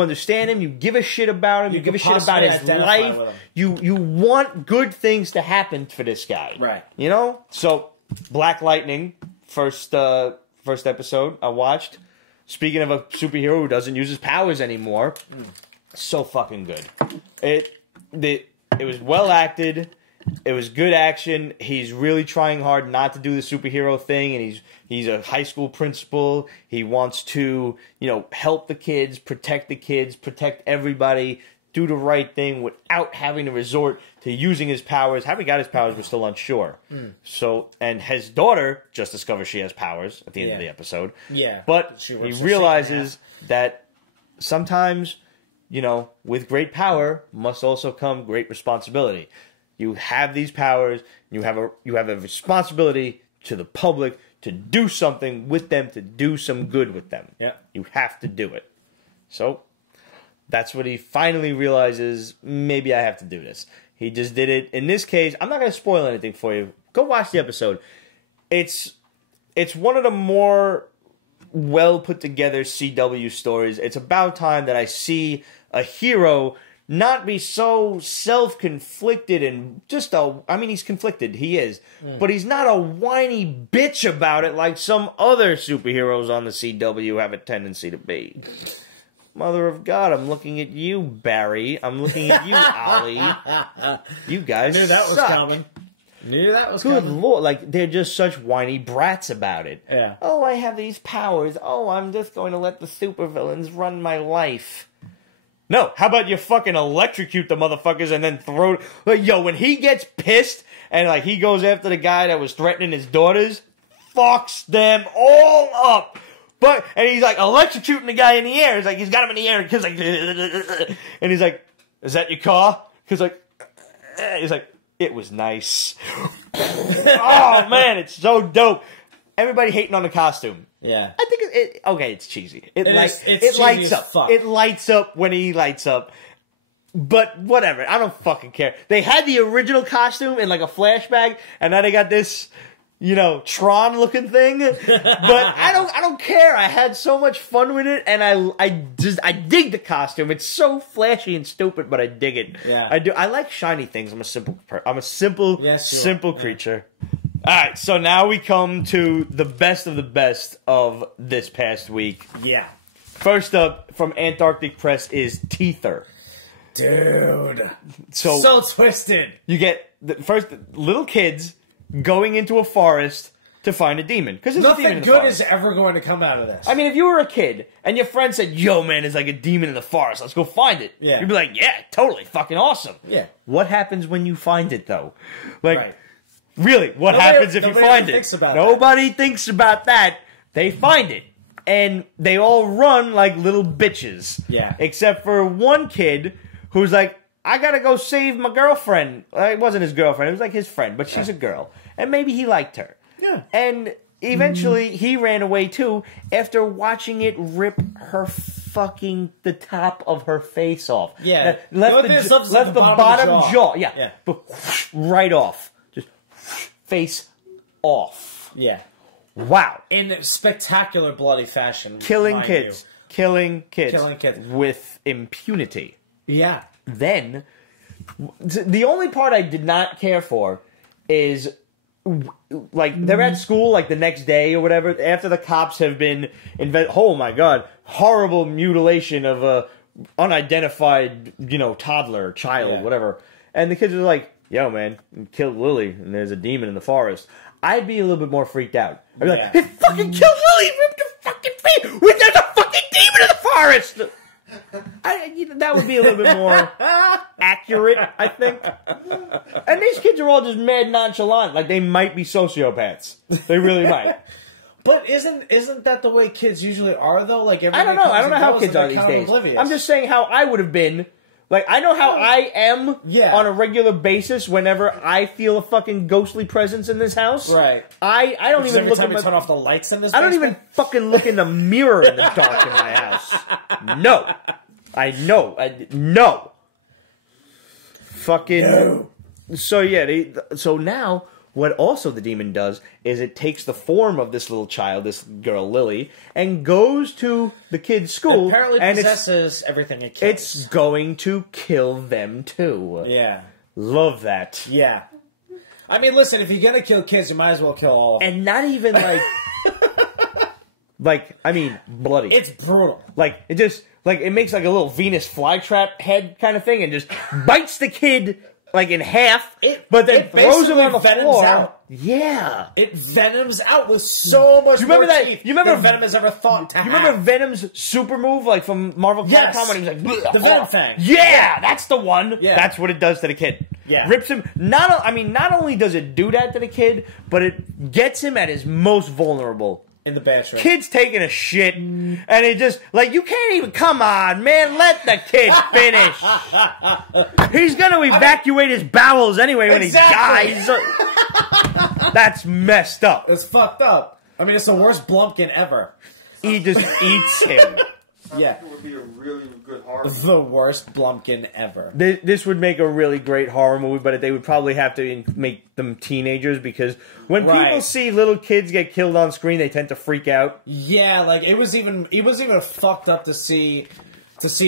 understand him, you give a shit about him, you give a shit about his life. You want good things to happen for this guy. Right. So Black Lightning, first episode I watched. Speaking of a superhero who doesn't use his powers anymore. So fucking good. It was well acted. It was good action. He's really trying hard not to do the superhero thing, and he's a high school principal. He wants to, help the kids, protect everybody, do the right thing without having to resort to using his powers. How he got his powers, we're still unsure. So, and his daughter just discovers she has powers at the end of the episode. Yeah. But he realizes that sometimes, with great power must also come great responsibility. You have these powers, you have a responsibility to the public to do something with them, to do some good with them. Yeah. You have to do it. So that's what he finally realizes, maybe I have to do this. He just did it. In this case, I'm not going to spoil anything for you. Go watch the episode. It's one of the more well put together CW stories. It's about time that I see a hero not be so self-conflicted and just he's conflicted, he is, but he's not a whiny bitch about it like some other superheroes on the CW have a tendency to be. Mother of God, I'm looking at you, Barry. I'm looking at you, Ollie. You guys I knew that was suck. coming. Good Lord, they're just such whiny brats about it. Yeah. Oh, I have these powers. Oh, I'm just going to let the supervillains run my life. No, how about you fucking electrocute the motherfuckers and then throw... Like, yo, when he gets pissed and, like, he goes after the guy that was threatening his daughters, fucks them all up. And he's, like, electrocuting the guy in the air. He's like, he's got him in the air, and kid's like... And he's like, is that your car? He's like... He's like, it was nice. Oh, man, it's so dope. Everybody hating on the costume. Yeah. I think okay, it's cheesy. It lights up. Fuck. It lights up when he lights up. But whatever, I don't fucking care. They had the original costume in like a flashback, and now they got this, Tron looking thing. But I don't care. I had so much fun with it, and I dig the costume. It's so flashy and stupid, but I dig it. Yeah. I do. I like shiny things. I'm a simple creature. All right, so now we come to the best of this past week. Yeah. First up from Antarctic Press is Teether. Dude. So twisted. You get first little kids going into a forest to find a demon. Because nothing good is ever going to come out of this. I mean, if you were a kid and your friend said, yo, man, there's like a demon in the forest, let's go find it. Yeah. You'd be like, yeah, totally, fucking awesome. Yeah. What happens when you find it, though? Like... Right. Really, what happens if you find it? Nobody thinks about that. They find it. And they all run like little bitches. Yeah. Except for one kid who's like, I gotta go save my girlfriend. It wasn't his girlfriend, it was like his friend, but she's a girl. And maybe he liked her. Yeah. And eventually he ran away too after watching it rip the top of her face off. Yeah. Left the bottom jaw. Yeah. But right off. Face off. Yeah. Wow. In spectacular bloody fashion. Killing kids. Killing kids. Kids. With impunity. Yeah. Then, the only part I did not care for is, like, they're at school, like, the next day or whatever, after the cops have been, oh my god, horrible mutilation of a unidentified, toddler, child, whatever. And the kids are like, yo, man, you killed Lily, and there's a demon in the forest. I'd be a little bit more freaked out. I'd be like, he fucking killed Lily, ripped her fucking face, there's a fucking demon in the forest! That would be a little bit more accurate, I think. And these kids are all just mad nonchalant, like they might be sociopaths. They really might. But isn't that the way kids usually are, though? Like I don't know how kids are these days. Oblivious. I'm just saying how I would have been. Like, I know how I am on a regular basis whenever I feel a fucking ghostly presence in this house. Right. I don't even look at my... turn off the lights in this I don't even fucking look in the mirror in the dark in my house. No. I know. No. Fucking... No. So, yeah. So now... What also the demon does is it takes the form of this little child, this girl Lily, and goes to the kid's school. Apparently and possesses everything it kills. It's going to kill them too. Yeah. Love that. Yeah. I mean, listen, if you're going to kill kids, you might as well kill all of them. And not even like... bloody. It's brutal. Like, it just... Like, it makes like a little Venus flytrap head kind of thing and just bites the kid... like in half, but then throws him on the floor. Out. Yeah. It venoms out with so much more teeth than Venom has ever thought to have. You remember Venom's super move, like from Marvel Capcom, when he was like... The Venom Fang. Yeah, that's the one. Yeah. That's what it does to the kid. Yeah. Rips him... Not only does it do that to the kid, but it gets him at his most vulnerable. In the bathroom. Kid's taking a shit, and it just, like, you can't even, come on, man, let the kid finish. He's gonna evacuate his bowels anyway when he dies. That's messed up. It's fucked up. I mean, it's the worst Blumpkin ever. He just eats him. Yeah. It would be a really good horror movie. The worst Blumpkin ever. This would make a really great horror movie, but they would probably have to make them teenagers, because when people see little kids get killed on screen, they tend to freak out. Yeah, like it was even fucked up to see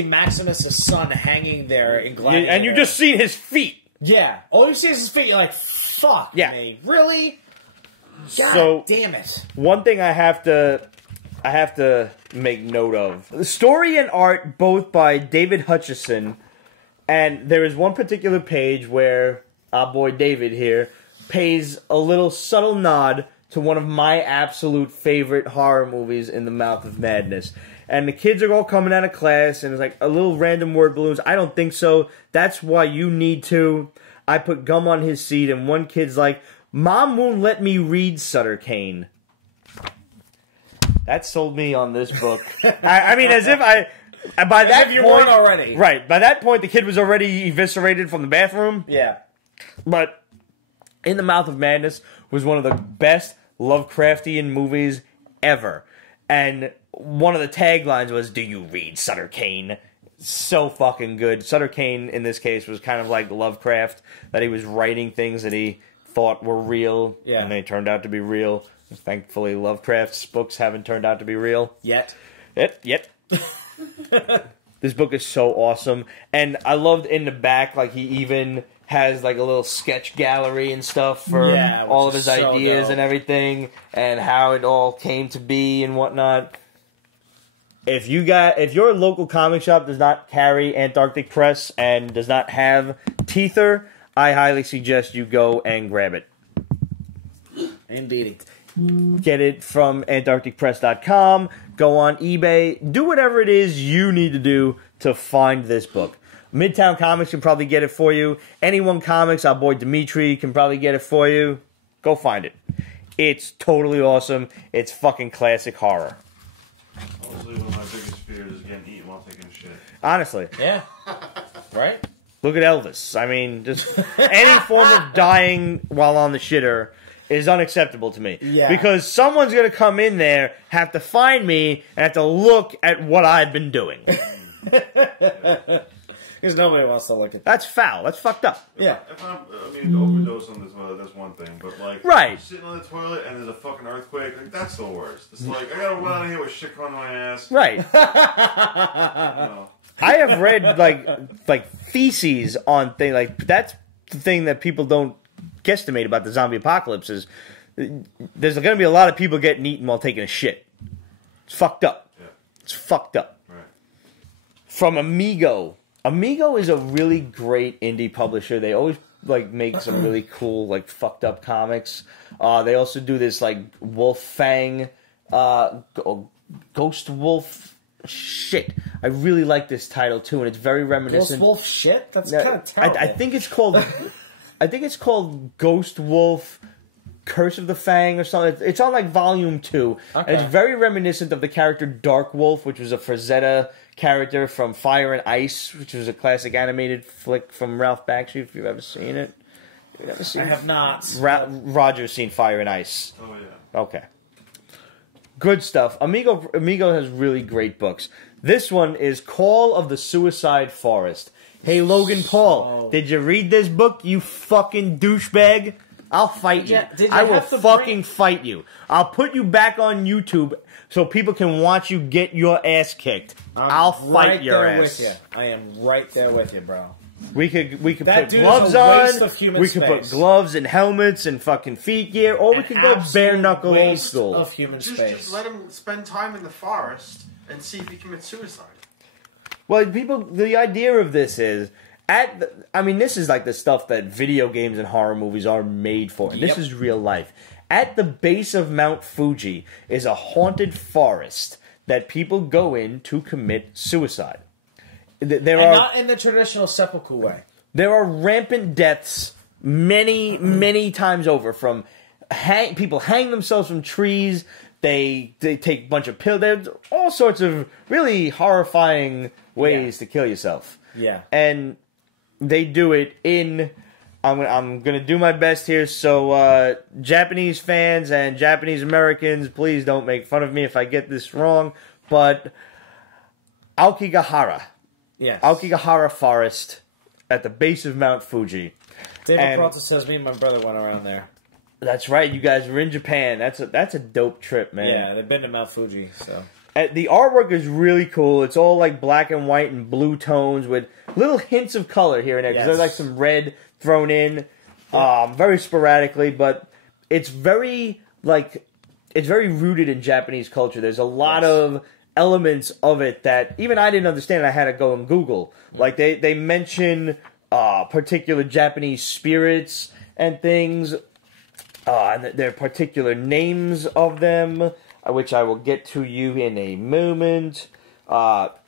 Maximus' son hanging there in Gladiator. And you just see his feet. Yeah. All you see is his feet, you're like, fuck me. Really? God damn it. One thing I have to make note of. The story and art both by David Hutchison, and there is one particular page where our boy David here pays a little subtle nod to one of my absolute favorite horror movies, In the Mouth of Madness. and the kids are all coming out of class, and it's like a little random word balloons. I don't think so. That's why you need to. I put gum on his seat, and one kid's like, Mom won't let me read Sutter Kane. That sold me on this book. I mean, as if I... By As that if you point, weren't already. Right. By that point, the kid was already eviscerated from the bathroom. Yeah. But In the Mouth of Madness was one of the best Lovecraftian movies ever. And one of the taglines was, do you read Sutter Kane? So fucking good. Sutter Kane, in this case, was kind of like Lovecraft, that he was writing things that he thought were real, and they turned out to be real. Thankfully, Lovecraft's books haven't turned out to be real. Yet. This book is so awesome. And I loved in the back, like, he even has, like, a little sketch gallery and stuff for all of his ideas and everything, and how it all came to be and whatnot. If your local comic shop does not carry Antarctic Press and does not have Teether, I highly suggest you go and grab it. Indeed. Get it from AntarcticPress.com. Go on eBay. Do whatever it is you need to do to find this book. Midtown Comics can probably get it for you. Anyone Comics, our boy Dimitri, can probably get it for you. Go find it. It's totally awesome. It's fucking classic horror. Honestly, one of my biggest fears is getting eaten while taking a shit. Honestly. Yeah. Right? Look at Elvis. I mean, just any form of dying while on the shitter is unacceptable to me. Yeah. Because someone's going to come in there, have to find me, and have to look at what I've been doing. Because nobody wants to look at that. That's foul. That's fucked up. Yeah. Overdose on this, that's one thing. But, like, right. Sitting on the toilet and there's a fucking earthquake, like, that's the worst. It's like, I gotta run out of here with shit on my ass. Right. I have read, like theses on things, like, that's the thing that people don't guesstimate about the zombie apocalypse is there's going to be a lot of people getting eaten while taking a shit. It's fucked up. Yeah. It's fucked up. Right. From Amigo. Amigo is a really great indie publisher. They always like make some really cool, like, fucked up comics. They also do this, like, Wolf Fang, Ghost Wolf shit. I really like this title too, and it's very reminiscent. Ghost Wolf shit? That's kind of terrible. I think it's called. I think it's called Ghost Wolf Curse of the Fang or something. It's on, like, volume 2. Okay. And it's very reminiscent of the character Dark Wolf, which was a Frazetta character from Fire and Ice, which was a classic animated flick from Ralph Bakshi, if you've ever seen it. You've never seen I have not. Roger's seen Fire and Ice. Oh, yeah. Okay. Good stuff. Amigo has really great books. This one is Call of the Suicide Forest. Hey, Logan Paul, did you read this book, you fucking douchebag? I'll fight you. I will fucking fight you. I'll put you back on YouTube so people can watch you get your ass kicked. I'll fight your ass. With you. I am right there with you, bro. We could That put dude gloves is a waste on. of human We could put space. gloves and helmets and fucking feet gear, or we could go bare knuckle old Waste school. of human space. Just let him spend time in the forest and see if he commits suicide. Well, the idea of this is, this is like the stuff that video games and horror movies are made for, and this is real life. At the base of Mount Fuji is a haunted forest that people go in to commit suicide. Not in the traditional seppuku way. There are rampant deaths many, many times over from people hang themselves from trees. They take a bunch of pills. There's all sorts of really horrifying ways to kill yourself. Yeah. And they do it in... I'm going to do my best here, so Japanese fans and Japanese Americans, please don't make fun of me if I get this wrong, but Aokigahara. Yes. Aokigahara Forest at the base of Mount Fuji. David Peralta says me and my brother went around there. That's right, you guys were in Japan. That's a dope trip, man. Yeah, they've been to Mount Fuji, so... The artwork is really cool. It's all like black and white and blue tones with little hints of color here and there. Because there's like some red thrown in very sporadically, but it's very rooted in Japanese culture. There's a lot of elements of it that even I didn't understand. I had to go and Google. Like they mention particular Japanese spirits and things, and their particular names of them, which I will get to you in a moment.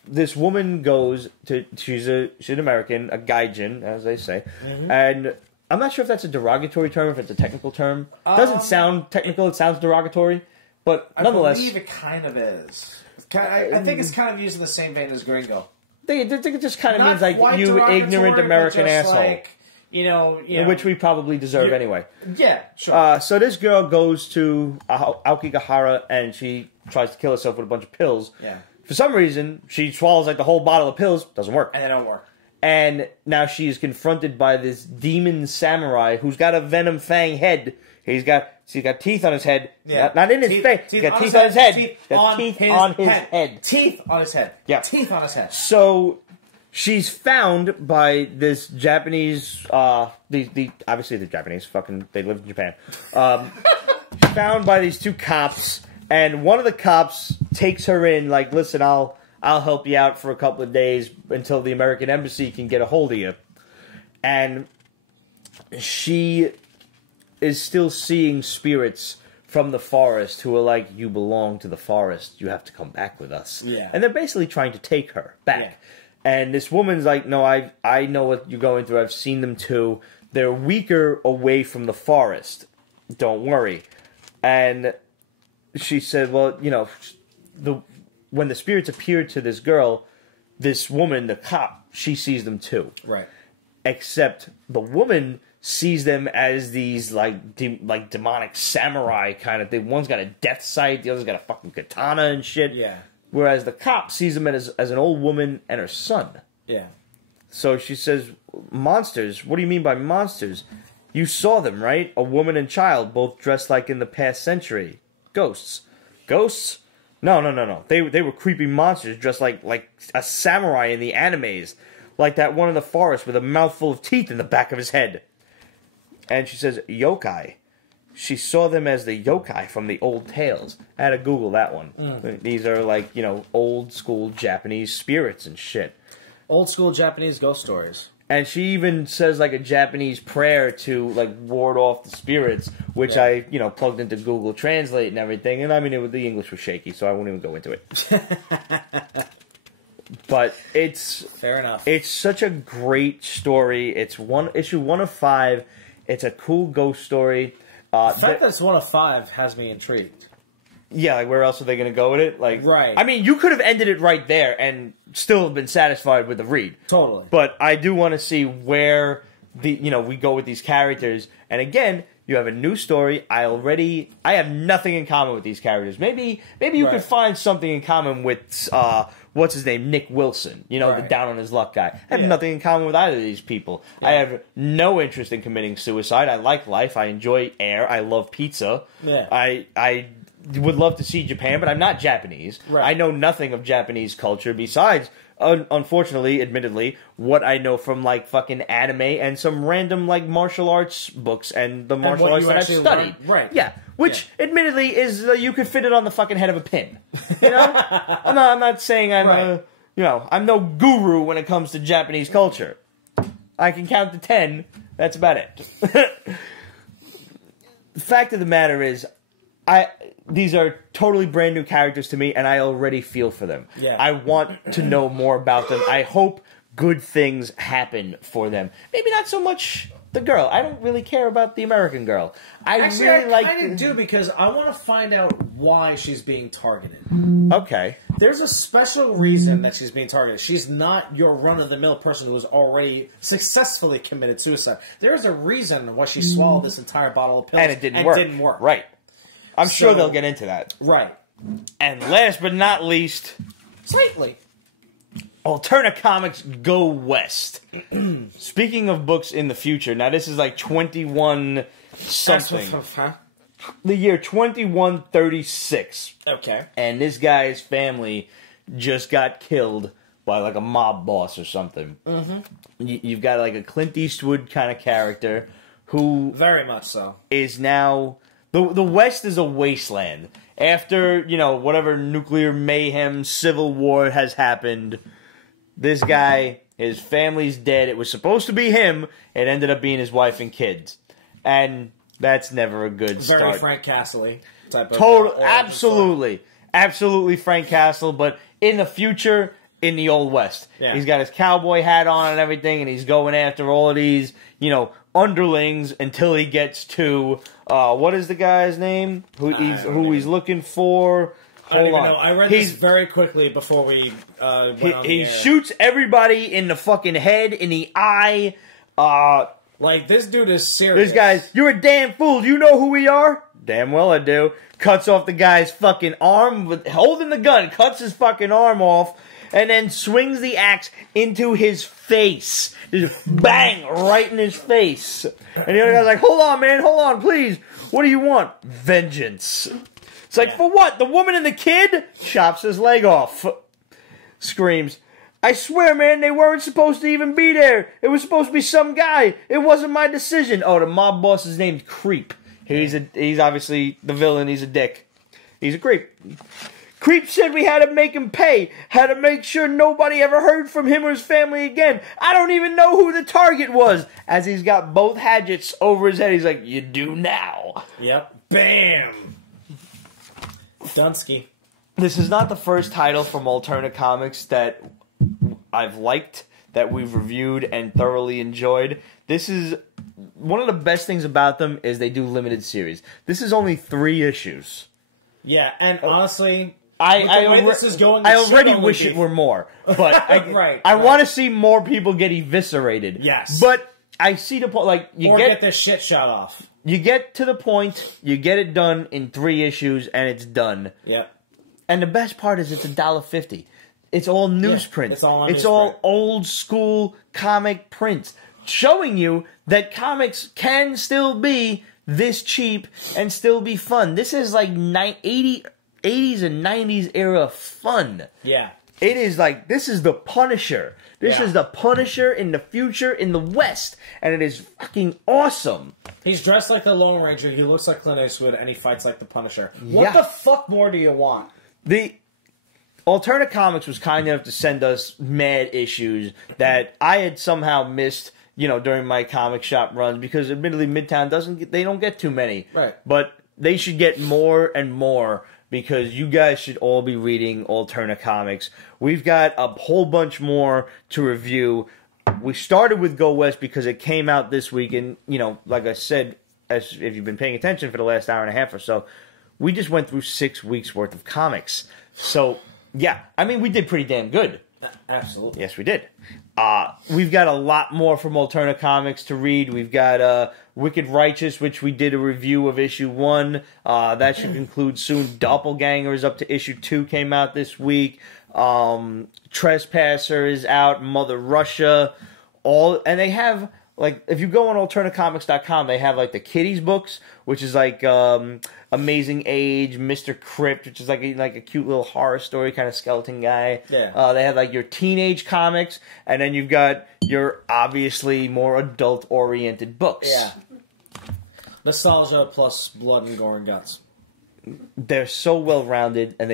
This woman goes to she's an American, a gaijin, as they say, and I'm not sure if that's a derogatory term, if it's a technical term. It doesn't sound technical; it sounds derogatory, but nonetheless, I believe it kind of is. I think it's kind of used in the same vein as gringo. I think it just kind of Not means like quite you derogatory, ignorant but American just asshole, like, you know, which we probably deserve anyway. Yeah, sure. So this girl goes to Aokigahara and she tries to kill herself with a bunch of pills. Yeah. For some reason, she swallows like the whole bottle of pills. Doesn't work. And they don't work. And now she is confronted by this demon samurai who's got a Venom fang head. He's got teeth on his head. Yeah. Not in his face. He's got teeth on his head. Teeth on his head. Teeth on his head. Yeah. Teeth on his head. So she's found by this Japanese. Obviously the Japanese. Fucking, they live in Japan. Found by these two cops, and one of the cops takes her in. Like, listen, I'll help you out for a couple of days until the American embassy can get a hold of you. And she is still seeing spirits from the forest who are like, you belong to the forest, you have to come back with us. Yeah. And they're basically trying to take her back. Yeah. And this woman's like, no, I know what you're going through, I've seen them too. They're weaker away from the forest. Don't worry. And she said, well, you know, when the spirits appeared to this girl, this woman, the cop, she sees them too. Right. Except the woman sees them as these like demonic samurai kind of thing. One's got a death sight, the other's got a fucking katana and shit. Yeah. Whereas the cop sees them as an old woman and her son. Yeah. So she says, monsters? What do you mean by monsters? You saw them, right? A woman and child, both dressed like in the past century. Ghosts. Ghosts? No. They were creepy monsters dressed like a samurai in the animes. Like that one in the forest with a mouthful of teeth in the back of his head. And she says, yokai. She saw them as the yokai from the old tales. I had to Google that one. These are like, you know, old school Japanese spirits and shit. Old school Japanese ghost stories. And she even says like a Japanese prayer to like ward off the spirits, which I, you know, plugged into Google Translate and everything. And I mean, the English was shaky, so I won't even go into it. But it's fair enough. It's such a great story. It's issue 1 of 5. It's a cool ghost story. The fact that it's 1 of 5 has me intrigued. Yeah, like where else are they going to go with it? Like, right. I mean, you could have ended it right there and still have been satisfied with the read. Totally. But I do want to see where we go with these characters. And again, you have a new story. I have nothing in common with these characters. Maybe you could find something in common with what's his name, Nick Wilson. You know, the down on his luck guy. I have nothing in common with either of these people. Yeah. I have no interest in committing suicide. I like life. I enjoy air. I love pizza. Yeah. I would love to see Japan, but I'm not Japanese. Right. I know nothing of Japanese culture besides, unfortunately, admittedly, what I know from like fucking anime and some random like martial arts books and the martial arts that I've studied. Right. Yeah. Which, admittedly, is you could fit it on the fucking head of a pin. You know? I'm not saying I'm I'm no guru when it comes to Japanese culture. I can count to 10. That's about it. The fact of the matter is, these are totally brand new characters to me, and I already feel for them. Yeah. I want to know more about them. I hope good things happen for them. Maybe not so much the girl. I don't really care about the American girl. I kind of do, because I want to find out why she's being targeted. Okay. There's a special reason that she's being targeted. She's not your run-of-the-mill person who has already successfully committed suicide. There is a reason why she swallowed this entire bottle of pills. And it didn't work. Right. I'm sure they'll get into that. Right. And last but not least, slightly, Alterna Comics Go West. Speaking of books in the future, now this is like 21 something. The year 2136. Okay. And this guy's family just got killed by like a mob boss or something. Mm-hmm. You've got like a Clint Eastwood kind of character who... Very much so. ...is now... The West is a wasteland. After, whatever nuclear mayhem, civil war has happened, this guy, his family's dead. It was supposed to be him. It ended up being his wife and kids. And that's never a good start. Very Frank Castle-y type of... Absolutely. Absolutely Frank Castle, but in the future in the Old West. Yeah. He's got his cowboy hat on and everything, and he's going after all of these, underlings until he gets to, what is the guy's name? Who he's looking for? I don't Hold even on. know. I read this very quickly before we went on He the air. shoots everybody in the fucking head, in the eye. Like, this dude is serious. This guy's, you're a damn fool. You know who we are? Damn well I do. Cuts off the guy's fucking arm, holding the gun, cuts his fucking arm off, and then swings the axe into his face. Just bang, right in his face. And the other guy's like, hold on, man, hold on, please. What do you want? Vengeance. It's like, for what? The woman and the kid? Chops his leg off. Screams, I swear, man, they weren't supposed to even be there. It was supposed to be some guy. It wasn't my decision. Oh, the mob boss is named Creep. He's obviously the villain. He's a dick. He's a creep. Creep said we had to make him pay. Had to make sure nobody ever heard from him or his family again. I don't even know who the target was. As he's got both hatchets over his head, he's like, you do now. Yep. Bam! Dunsky. This is not the first title from Alterna Comics that I've liked, that we've reviewed and thoroughly enjoyed. This is one of the best things about them is they do limited series. This is only 3 issues. Yeah, and honestly, I already wish it were more, but right, I want to see more people get eviscerated. Yes, but I see the point. Like you get their shit shot off. You get to the point. You get it done in 3 issues, and it's done. Yep. And the best part is it's $1.50. It's all newsprint. It's all all old school comic prints, showing you that comics can still be this cheap and still be fun. This is like 80s and 90s era fun. Yeah. It is like, this is the Punisher. This is the Punisher in the future in the West. And it is fucking awesome. He's dressed like the Lone Ranger, he looks like Clint Eastwood, and he fights like the Punisher. What the fuck more do you want? The Alterna Comics was kind enough to send us mad issues that I had somehow missed, during my comic shop runs, because admittedly Midtown they don't get too many. Right. But they should get more and more, because you guys should all be reading Alterna Comics. We've got a whole bunch more to review. We started with Go West because it came out this week, and, like I said, if you've been paying attention for the last hour and a half or so, we just went through 6 weeks worth of comics. So, yeah, I mean, we did pretty damn good. Absolutely. Yes, we did. We've got a lot more from Alterna Comics to read. We've got Wicked Righteous, which we did a review of issue 1. That should conclude soon. Doppelganger is up to issue 2, came out this week. Trespasser is out. Mother Russia. And they have, like, if you go on alternacomics.com, they have, like, the kiddies books, which is, like, Amazing Age, Mr. Crypt, which is, like a cute little horror story kind of skeleton guy. Yeah. They have, like, your teenage comics, and then you've got your, obviously, more adult-oriented books. Yeah. Nostalgia plus blood and gore and guts. They're so well-rounded, and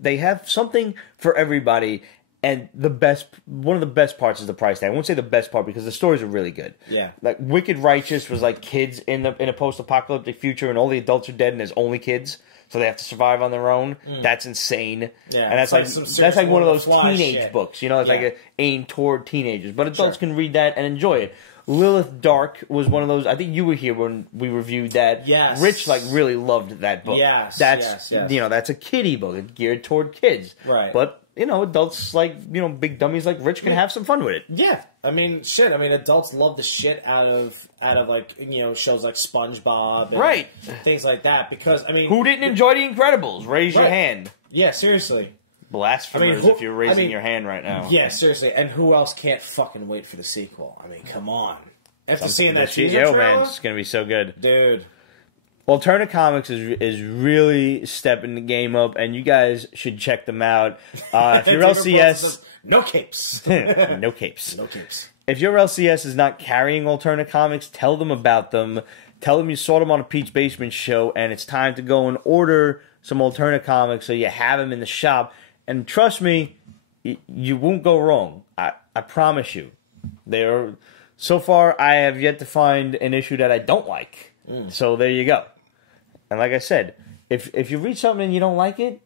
they have something for everybody. And one of the best parts is the price tag. I won't say the best part because the stories are really good. Yeah. Like Wicked Righteous was like kids in a post-apocalyptic future, and all the adults are dead, and there's only kids, so they have to survive on their own. That's insane. Yeah. And that's like one of those teenage shit. books. It's like aimed toward teenagers, but adults can read that and enjoy it. Lilith Dark was one of those. I think you were here when we reviewed that. Yes. Rich really loved that book. Yes. That's yes. That's a kiddie book. It's geared toward kids. Right. But adults big dummies like Rich can have some fun with it. Yeah, I mean, shit. I mean, adults love the shit out of shows like SpongeBob, and things like that. Because who didn't enjoy The Incredibles? Raise your hand. Yeah, seriously. Blasphemers! If you're raising your hand right now. Yeah, seriously. And who else can't fucking wait for the sequel? I mean, come on. After seeing that teaser trailer, man, it's gonna be so good, dude. Alterna Comics is really stepping the game up, and you guys should check them out. If your LCS... No capes. No capes. No capes. If your LCS is not carrying Alterna Comics, tell them about them. Tell them you saw them on a Pete's Basement show, and it's time to go and order some Alterna Comics so you have them in the shop. And trust me, you won't go wrong. I promise you. So far, I have yet to find an issue that I don't like. So there you go. And like I said, if you read something and you don't like it,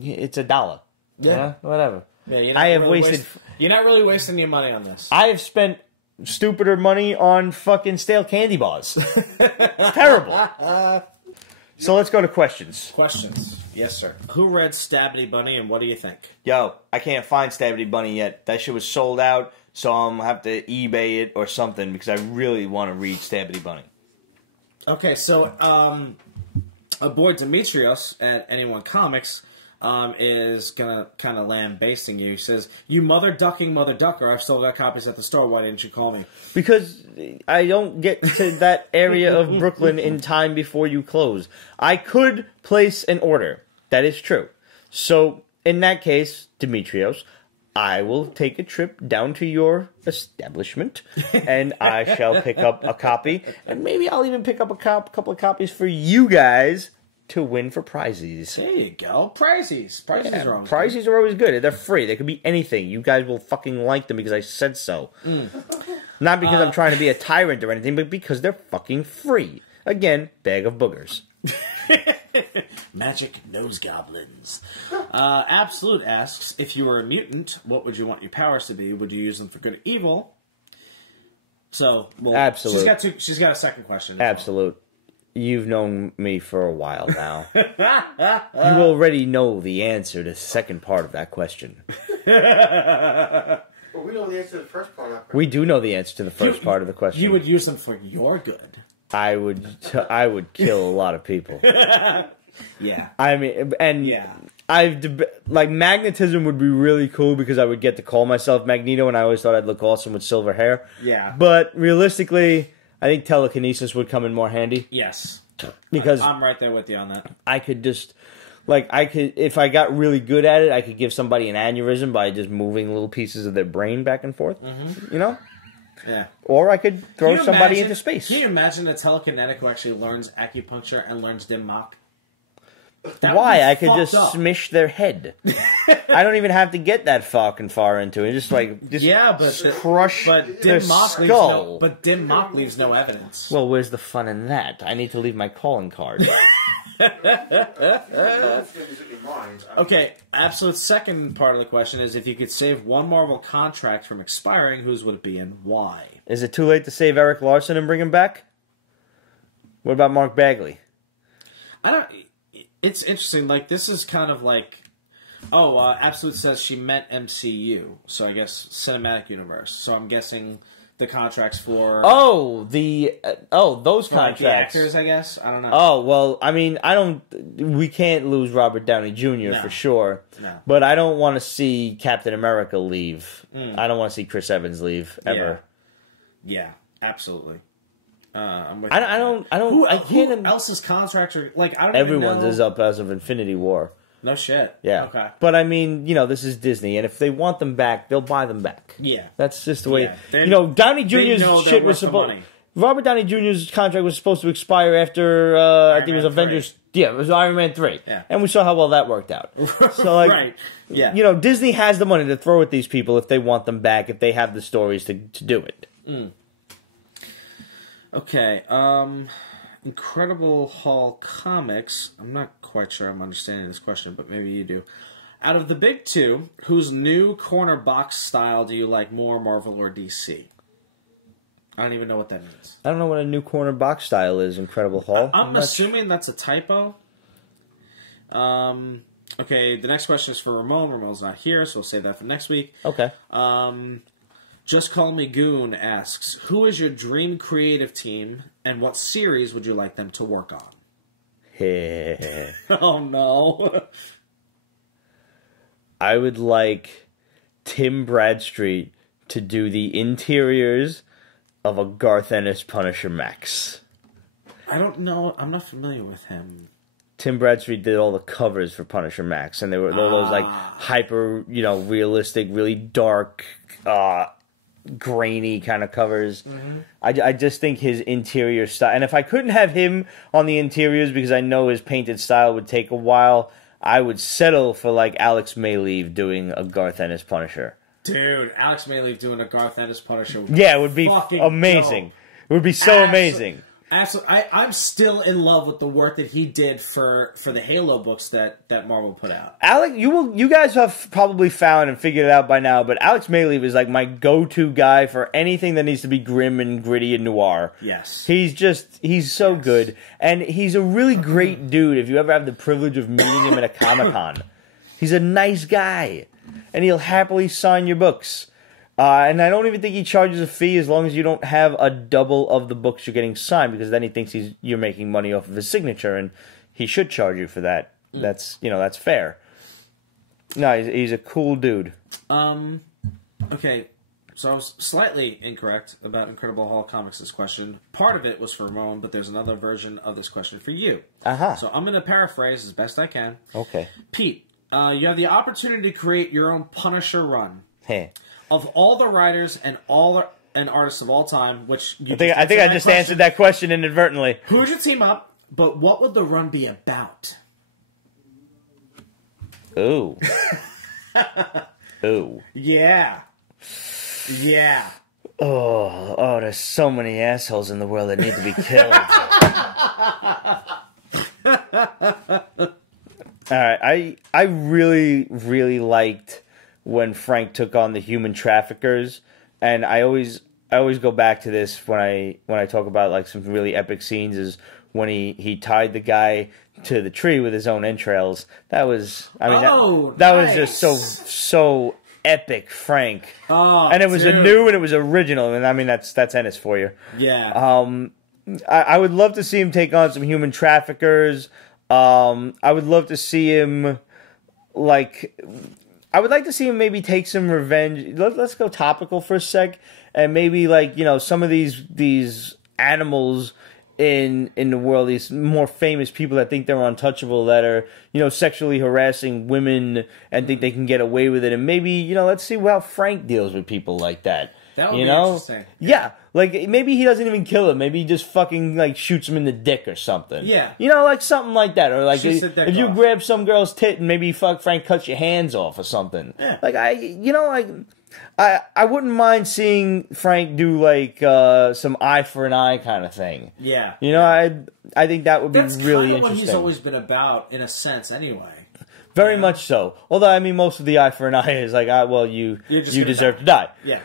it's $1. Yeah, whatever. Yeah, you're I have wasted. You're not really wasting your money on this. I have spent stupider money on fucking stale candy bars. Terrible. So let's go to questions. Questions. Yes, sir. Who read Stabbity Bunny and what do you think? Yo, I can't find Stabbity Bunny yet. That shit was sold out, so I'm gonna have to eBay it or something because I really want to read Stabbity Bunny. Okay, so our boy Demetrios at Anyone Comics is gonna kind of lambasting you. He says, "You mother ducker, I've still got copies at the store. Why didn't you call me?" Because I don't get to that area of Brooklyn in time before you close. I could place an order. That is true. So in that case, Demetrios, I will take a trip down to your establishment, and I shall pick up a copy, and maybe I'll even pick up a couple of copies for you guys to win for prizes. There you go. Prizes. Prizes are always Prizes are always good. They're free. They could be anything. You guys will fucking like them because I said so. Not because I'm trying to be a tyrant or anything, but because they're fucking free. Again, bag of boogers. Magic nose goblins. Absolute asks, if you were a mutant, what would you want your powers to be? Would you use them for good or evil? So, well, Absolute. She's got a second question. Absolute. You've known me for a while now. You already know the answer to the second part of that question. Well, we know the answer to the first part of that question. We do know the answer to the first part of the question. You would use them for your good. I would kill a lot of people. Yeah. I mean, and yeah. Like, magnetism would be really cool because I would get to call myself Magneto, and I always thought I'd look awesome with silver hair. Yeah. But realistically, I think telekinesis would come in more handy. Yes. Because I'm right there with you on that. I could just, like, if I got really good at it, I could give somebody an aneurysm by just moving little pieces of their brain back and forth. You know? Yeah. Or I could throw somebody into space. Can you imagine a telekinetic who actually learns acupuncture and learns dim mak? Why? I could just smish their head. I don't even have to get that fucking far into it. Just crush their skull. But dim mak leaves no evidence. Well, where's the fun in that? I need to leave my calling card. Okay, absolute second part of the question is, if you could save one Marvel contract from expiring, whose would it be and why? Is it too late to save Eric Larson and bring him back? What about Mark Bagley? It's interesting. Like, this is kind of like, Absolute says she meant MCU, so I guess cinematic universe. So I'm guessing the contracts for those contracts, like the actors, I guess. I don't know. Oh well, I mean, we can't lose Robert Downey Jr. for sure. No. But I don't want to see Captain America leave. I don't want to see Chris Evans leave ever. Yeah, absolutely. I'm with Who else's contracts are, like, I don't Everyone's even know. is up as of Infinity War. No shit. Yeah. Okay. But I mean, this is Disney, and if they want them back, they'll buy them back. Yeah. That's just the way. Yeah. Downey Jr.'s shit was supposed. Robert Downey Jr.'s contract was supposed to expire after I think it was Avengers. 3. Yeah, it was Iron Man 3. Yeah. And we saw how well that worked out. So like, right. Yeah. Disney has the money to throw at these people if they want them back, if they have the stories to do it. Okay, Incredible Hall Comics. I'm not quite sure I'm understanding this question, but maybe you do. Out of the big two, whose new corner box style do you like more, Marvel or DC? I don't even know what that means. I don't know what a new corner box style is, Incredible Hall. I'm assuming that's a typo. Okay, the next question is for Ramon. Ramon's not here, so we'll save that for next week. Okay. Just Call Me Goon asks, who is your dream creative team, and what series would you like them to work on? Oh, no. I would like Tim Bradstreet to do the interiors of a Garth Ennis Punisher Max. I don't know. I'm not familiar with him. Tim Bradstreet did all the covers for Punisher Max, and they were all those like hyper, realistic, really dark, grainy kind of covers. I just think his interior style, and if I couldn't have him on the interiors because I know his painted style would take a while, I would settle for like Alex Mayleave doing a Garth Ennis Punisher. Dude, Alex Mayleave doing a Garth Ennis Punisher. Yeah, it would be amazing. Dope. It would be so amazing. Absolutely. I'm still in love with the work that he did for the Halo books that Marvel put out. Alec, you guys have probably found and figured it out by now, but Alex Maley was like my go-to guy for anything that needs to be grim and gritty and noir. Yes. He's so good. And he's a really great dude if you ever have the privilege of meeting him at a Comic-Con. He's a nice guy. And he'll happily sign your books. And I don't even think he charges a fee as long as you don't have a double of the books you're getting signed, because then he thinks you're making money off of his signature, and he should charge you for that. That's fair. No, he's a cool dude. Okay, so I was slightly incorrect about Incredible Hulk Comics' this question. Part of it was for Ramon, but there's another version of this question for you. So I'm going to paraphrase as best I can. Okay. Pete, you have the opportunity to create your own Punisher run. Hey. Of all the writers and artists of all time, which I think I just answered that question inadvertently. Who would you team up? But what would the run be about? Ooh. Ooh. Yeah. Oh, there's so many assholes in the world that need to be killed. All right, I really, really liked when Frank took on the human traffickers, and I always go back to this when I talk about like some really epic scenes, is when he tied the guy to the tree with his own entrails. That was, that was just so epic, Frank. Oh, and it was a new and it was original, and I mean that's Ennis for you. Yeah. I would love to see him take on some human traffickers. I would love to see him I would like to see him maybe take some revenge. Let's go topical for a sec, and maybe some of these animals in the world, these more famous people that think they're untouchable, that are sexually harassing women and think they can get away with it, and maybe let's see how Frank deals with people like that. That would be interesting. Yeah, like maybe he doesn't even kill him. Maybe he just fucking shoots him in the dick or something. Yeah, something like that. Or like if you grab some girl's tit and maybe Frank cuts your hands off or something. Yeah. Like I wouldn't mind seeing Frank do some eye for an eye kind of thing. Yeah. I think that would be That's really kind of interesting. what he's always been about, in a sense, anyway. Very much so. Although I mean, most of the eye for an eye is like, you deserve to die. Yeah.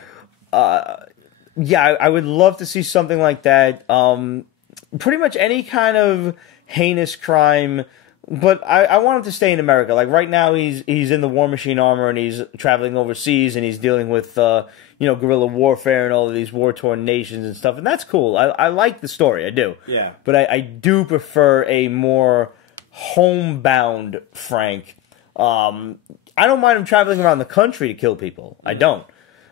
Yeah, I would love to see something like that. Pretty much any kind of heinous crime, but I want him to stay in America. Like right now, he's in the War Machine armor and he's traveling overseas and he's dealing with guerrilla warfare and all of these war-torn nations and stuff, and that's cool. I like the story, I do. Yeah. But I do prefer a more homebound Frank. I don't mind him traveling around the country to kill people. I don't.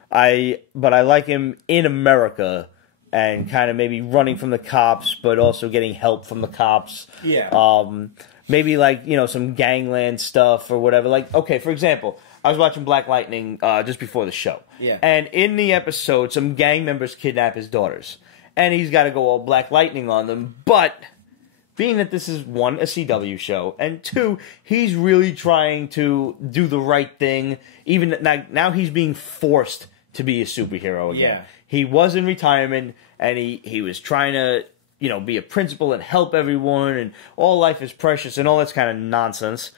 But I like him in America and kind of maybe running from the cops, but also getting help from the cops. Yeah. Maybe some gangland stuff or whatever. Like, okay, for example, I was watching Black Lightning just before the show. Yeah. And in the episode, some gang members kidnap his daughters. And he's got to go all Black Lightning on them. But being that this is, one, a CW show, and two, he's really trying to do the right thing. Even now he's being forced to be a superhero again. Yeah. He was in retirement, and he was trying to, be a principal and help everyone, and all life is precious, and all that's kind of nonsense.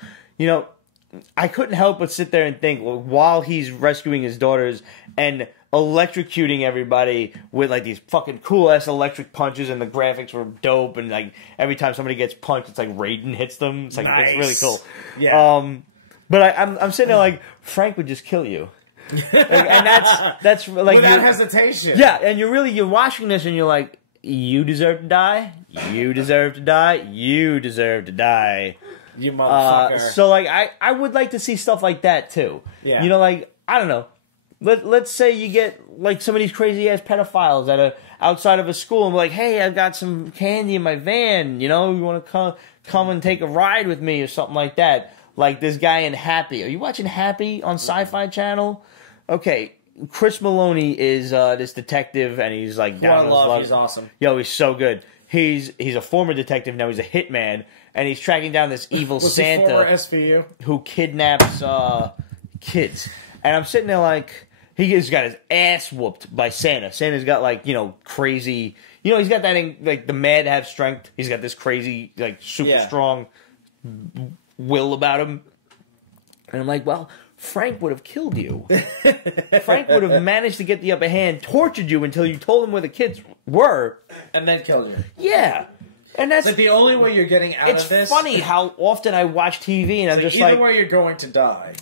I couldn't help but sit there and think, well, while he's rescuing his daughters and electrocuting everybody with these fucking cool ass electric punches, and the graphics were dope, and every time somebody gets punched, it's like Raiden hits them. It's nice. It's really cool. Yeah. But I'm sitting there Frank would just kill you. And that's without hesitation. Yeah, and you're watching this and you're like, you deserve to die. You deserve to die. You deserve to die. You motherfucker. So I would like to see stuff like that too. Yeah. I don't know. Let's say you get some of these crazy ass pedophiles that are outside of a school and be like, hey, I've got some candy in my van. You want to come and take a ride with me or something like that. Like this guy in Happy. Are you watching Happy on Sci-Fi Channel? Okay, Chris Maloney is this detective, and he's down on his luck. He's awesome. Yo, he's so good. He's a former detective, now he's a hitman, and he's tracking down this evil Santa former SVU? who kidnaps kids. And I'm sitting there He has got his ass whooped by Santa. Santa's got, like, you know, crazy... You know, he's got that, like, the mad have strength. He's got this crazy, like, super strong will about him. And I'm like, well, Frank would have killed you. Frank would have managed to get the upper hand, tortured you until you told him where the kids were. And then killed you. Yeah. And that's... Like, the only way you're getting out of this... It's funny how often I watch TV and I'm just like... Either way you're going to die.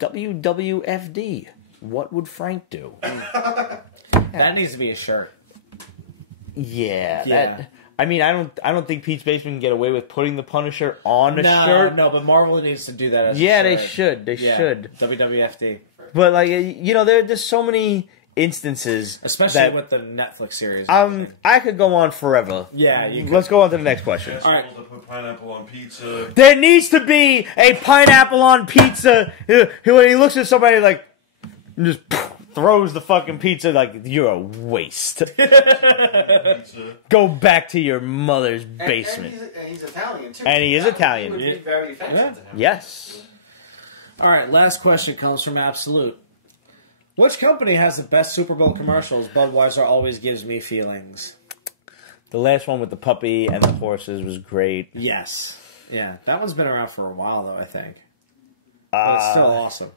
WWFD. What would Frank do? That needs to be a shirt. Yeah. That, I mean, I don't think Pete's Basement can get away with putting the Punisher on a shirt. No, but Marvel needs to do that as a Yeah, shirt. they should. They should. WWFD. But, like, you know, there's so many instances. Especially with the Netflix series. I could go on forever. Yeah, you could. Let's go on to the next question. All right. To put pineapple on pizza. There needs to be a pineapple on pizza. When he looks at somebody, like, and just throws the fucking pizza like, you're a waste. Go back to your mother's basement. And he's Italian, too. And he is Italian. Would be very offensive to him. Yes. All right, last question comes from Absolute. Which company has the best Super Bowl commercials? Budweiser always gives me feelings. The last one with the puppy and the horses was great. Yes. Yeah, that one's been around for a while, though, I think. But it's still awesome.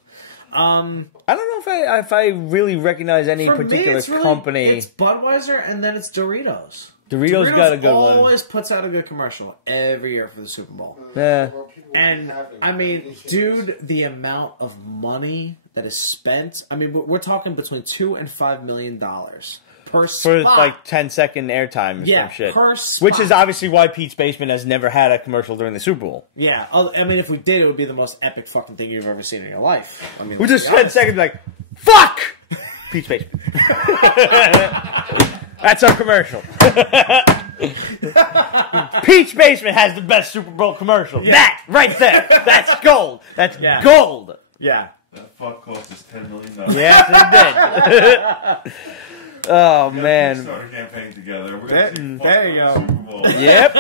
I don't know if I really recognize any particular company. It's Budweiser and then it's Doritos. Doritos got a good one. Always puts out a good commercial every year for the Super Bowl. Yeah. And, I mean, dude, the amount of money that is spent, I mean, we're talking between $2 and $5 million per spot. For like 10-second airtime or some shit. Per spot. Which is obviously why Pete's Basement has never had a commercial during the Super Bowl. Yeah, I mean, if we did, it would be the most epic fucking thing you've ever seen in your life. I mean, We just 10 seconds like, fuck! Pete's Basement. That's our commercial. Pete's Basement has the best Super Bowl commercial. Yeah. That, right there. That's gold. That's gold. Yeah. That fuck cost us $10 million. Yes, it did. Oh, man. Start a campaign together. We're gonna There you go. Super Bowl. Yep.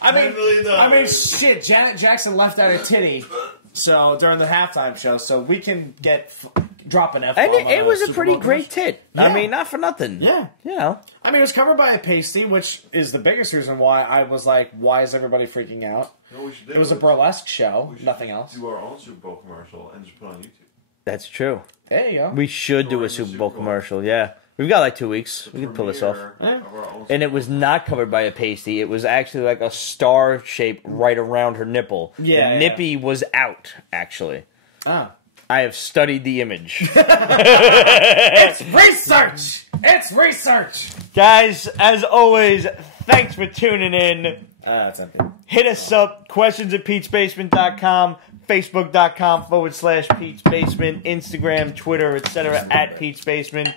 I mean, shit, Janet Jackson left out a titty during the halftime show, so we can drop an F-bomb. And it was a Super pretty Bowl great tit. Yeah. I mean, not for nothing. Yeah. You know. I mean, it was covered by a pasty, which is the biggest reason why I was like, why is everybody freaking out? You know what we should do? It was a burlesque show, nothing else. Do our own Super Bowl commercial and just put it on YouTube. That's true. There you go. We should do a Super Bowl commercial, yeah. We've got like 2 weeks. We can pull this off. And it was not covered by a pasty. It was actually like a star shape right around her nipple. Yeah. The nippy was out, actually. Ah. I have studied the image. It's research! It's research! Guys, as always, thanks for tuning in. That's empty. Hit us up, questions@Pete'sBasement.com, Facebook.com/Pete's Basement, Instagram, Twitter, etc. @Pete's Basement.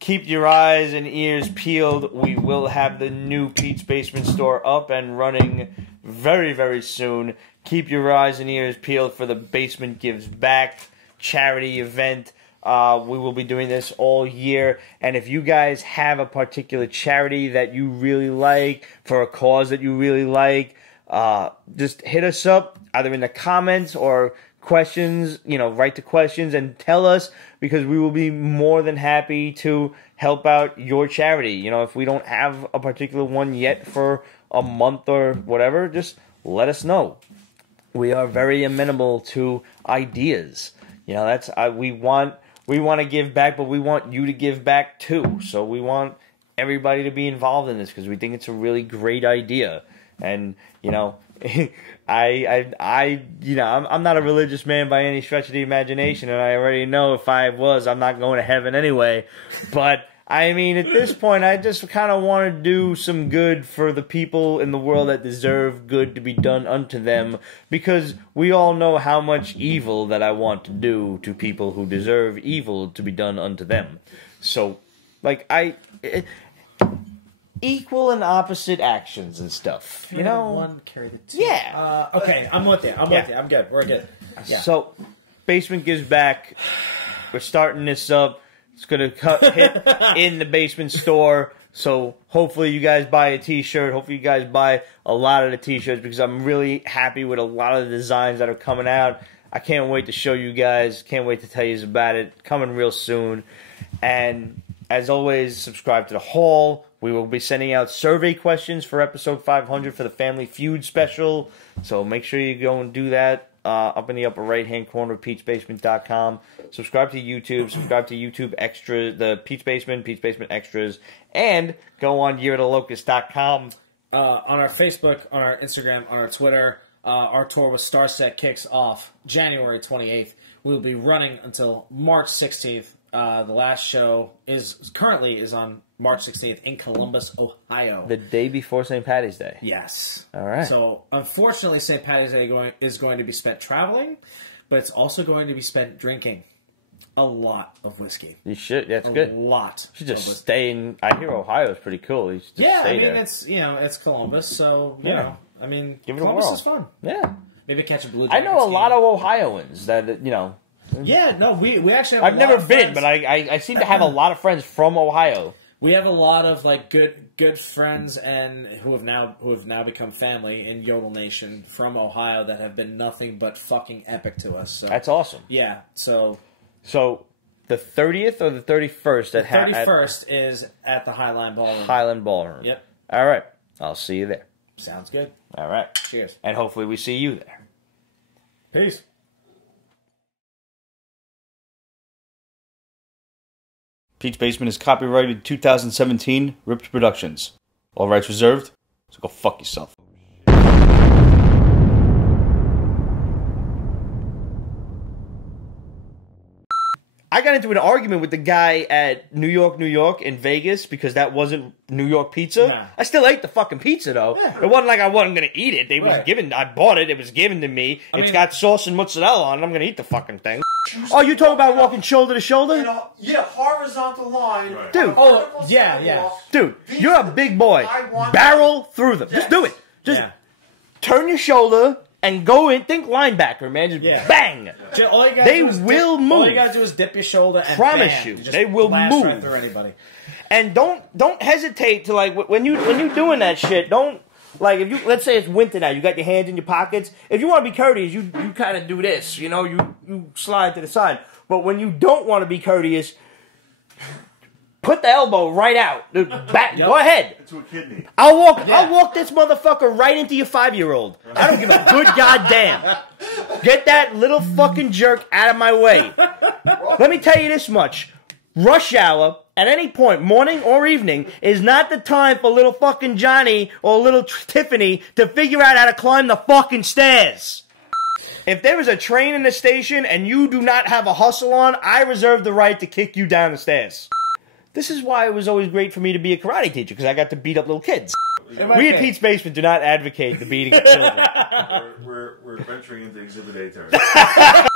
Keep your eyes and ears peeled. We will have the new Pete's Basement store up and running very, very soon. Keep your eyes and ears peeled for the Basement Gives Back charity event. We will be doing this all year. And if you guys have a particular charity that you really like, for a cause that you really like, just hit us up either in the comments or questions, write the questions and tell us, because we will be more than happy to help out your charity. If we don't have a particular one yet for a month or whatever, just let us know. We are very amenable to ideas. We want to give back, but we want you to give back too. So we want everybody to be involved in this because we think it's a really great idea. And I'm not a religious man by any stretch of the imagination, and I already know if I was, I'm not going to heaven anyway. But I mean, at this point, I just kind of want to do some good for the people in the world that deserve good to be done unto them, because we all know how much evil that I want to do to people who deserve evil to be done unto them. So, equal and opposite actions and stuff, One carry the two. Yeah. Okay, I'm with you. I'm with you. I'm good. We're good. Yeah. So, Basement Gives Back. We're starting this up. It's going to hit in the Basement store. So, hopefully you guys buy a t-shirt. Hopefully you guys buy a lot of the t-shirts, because I'm really happy with a lot of the designs that are coming out. I can't wait to show you guys. Can't wait to tell you about it. Coming real soon. And as always, subscribe to the Hall. We will be sending out survey questions for episode 500 for the Family Feud special. So make sure you go and do that up in the upper right-hand corner of peachbasement.com. Subscribe to YouTube. Subscribe to YouTube Extra, the Peach Basement Extras. And go on yearoftheLocust.com. On our Facebook, on our Instagram, on our Twitter, our tour with Starset kicks off January 28th. We will be running until March 16th. The last show is on March 16th in Columbus, Ohio. The day before St. Patty's Day. Yes. All right. So, unfortunately, St. Patty's Day is going to be spent traveling, but it's also going to be spent drinking a lot of whiskey. You should. That's good. A lot. You should just stay in. I hear Ohio is pretty cool. You should just Yeah, stay I mean, there. it's Columbus, so, you Yeah. know, I mean, Give it a Columbus whirl. is fun. Yeah. Maybe catch a blue I know a lot of Ohioans that, you know. Yeah, no, we actually have I've a lot never of been, friends. but I seem to have a lot of friends from Ohio. We have a lot of like good friends and who have now become family in Yodel Nation from Ohio that have been nothing but fucking epic to us. So, That's awesome. yeah. So the 30th or the 31st the 31st is at the Highline Ballroom. Highland Ballroom. Yep. All right. I'll see you there. Sounds good. All right. Cheers. And hopefully we see you there. Peace. Peach Basement is copyrighted 2017, Ripped Productions. All rights reserved, so go fuck yourself. I got into an argument with the guy at New York in Vegas because that wasn't New York pizza. Nah. I still ate the fucking pizza though. Yeah. It wasn't like I wasn't gonna eat it. Right. I bought it. It was given to me. It's mean- got sauce and mozzarella on it. I'm gonna eat the fucking thing. Oh, you talking about walking shoulder to shoulder? Yeah, horizontal line. Right. Dude. Oh, Vertical yeah, sidewalk. Dude, you're a big boy. I want- Barrel through them. Just Yes. do it. Just Yeah. turn your shoulder and go in. Think linebacker, man. Just Yeah. bang. All you gotta They do is will All move. you gotta do is dip your shoulder and Promise bam, you, just they will blast move. right through anybody. And don't hesitate to like when you doing that shit. Don't like if you let's say it's winter now. You got your hands in your pockets. If you want to be courteous, you kind of do this. You know, you slide to the side. But when you don't want to be courteous, put the elbow right out. Back. Yep. Go ahead. To a kidney. I'll walk this motherfucker right into your 5-year-old. I don't give a good goddamn. Get that little fucking jerk out of my way. Let me tell you this much. Rush hour, at any point, morning or evening, is not the time for little fucking Johnny or little Tiffany to figure out how to climb the fucking stairs. If there is a train in the station and you do not have a hustle on, I reserve the right to kick you down the stairs. This is why it was always great for me to be a karate teacher, because I got to beat up little kids. We at Pete's Basement do not advocate the beating of children. We're venturing into Exhibit A territory.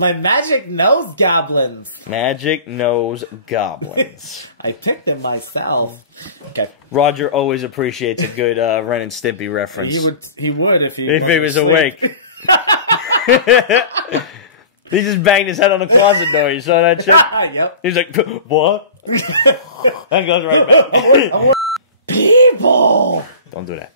My magic nose goblins. Magic nose goblins. I picked them myself. Okay. Roger always appreciates a good Ren and Stimpy reference. He would if he was awake. He just banged his head on the closet door. You saw that shit? Yep. He's like, what? And goes right back. People. Don't do that.